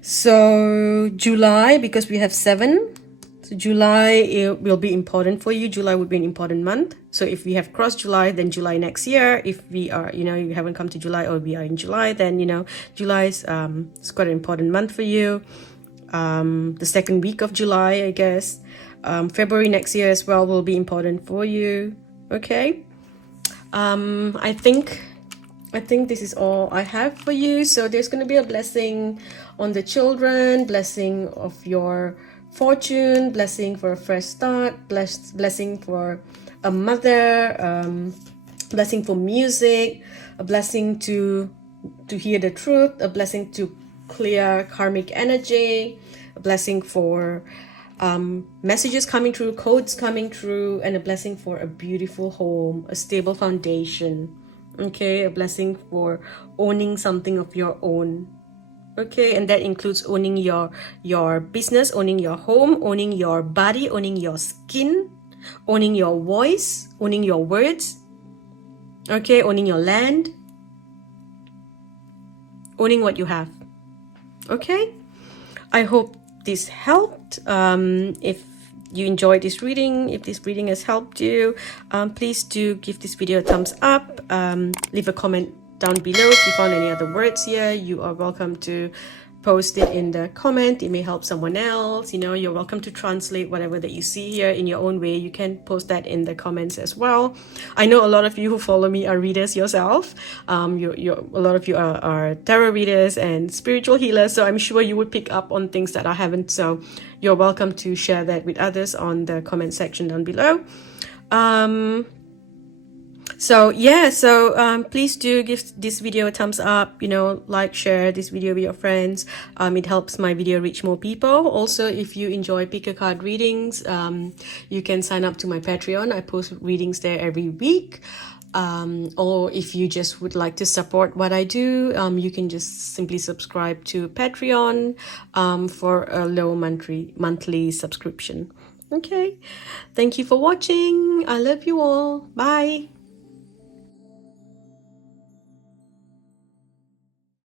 So July, because we have 7. So July, it will be important for you. July would be an important month. So if we have crossed July, then July next year. If we are, you know, you haven't come to July or we are in July, then, you know, July is it's quite an important month for you. The second week of July, I guess. February next year as well will be important for you. Okay. I think this is all I have for you. So there's going to be a blessing on the children, blessing of your fortune, blessing for a fresh start, blessing for a mother, blessing for music, a blessing to hear the truth, a blessing to clear karmic energy, a blessing for messages coming through, codes coming through, and a blessing for a beautiful home, a stable foundation. Okay, a blessing for owning something of your own. Okay, and that includes owning your business, owning your home, owning your body, owning your skin, owning your voice, owning your words. Okay, owning your land, owning what you have. Okay, I hope this helped. If you enjoyed this reading, if this reading has helped you, please do give this video a thumbs up. Leave a comment down below. If you found any other words here, you are welcome to post it in the comment. It may help someone else. You know, you're welcome to translate whatever that you see here in your own way. You can post that in the comments as well. I know a lot of you who follow me are readers yourself. A lot of you are tarot readers and spiritual healers, so I'm sure you would pick up on things that I haven't. So you're welcome to share that with others on the comment section down below. Please do give this video a thumbs up, you know, like, share this video with your friends. It helps my video reach more people. Also, if you enjoy pick a card readings, you can sign up to my Patreon. I post readings there every week. Or if you just would like to support what I do, you can just simply subscribe to Patreon for a low monthly subscription. Okay, thank you for watching. I love you all. Bye.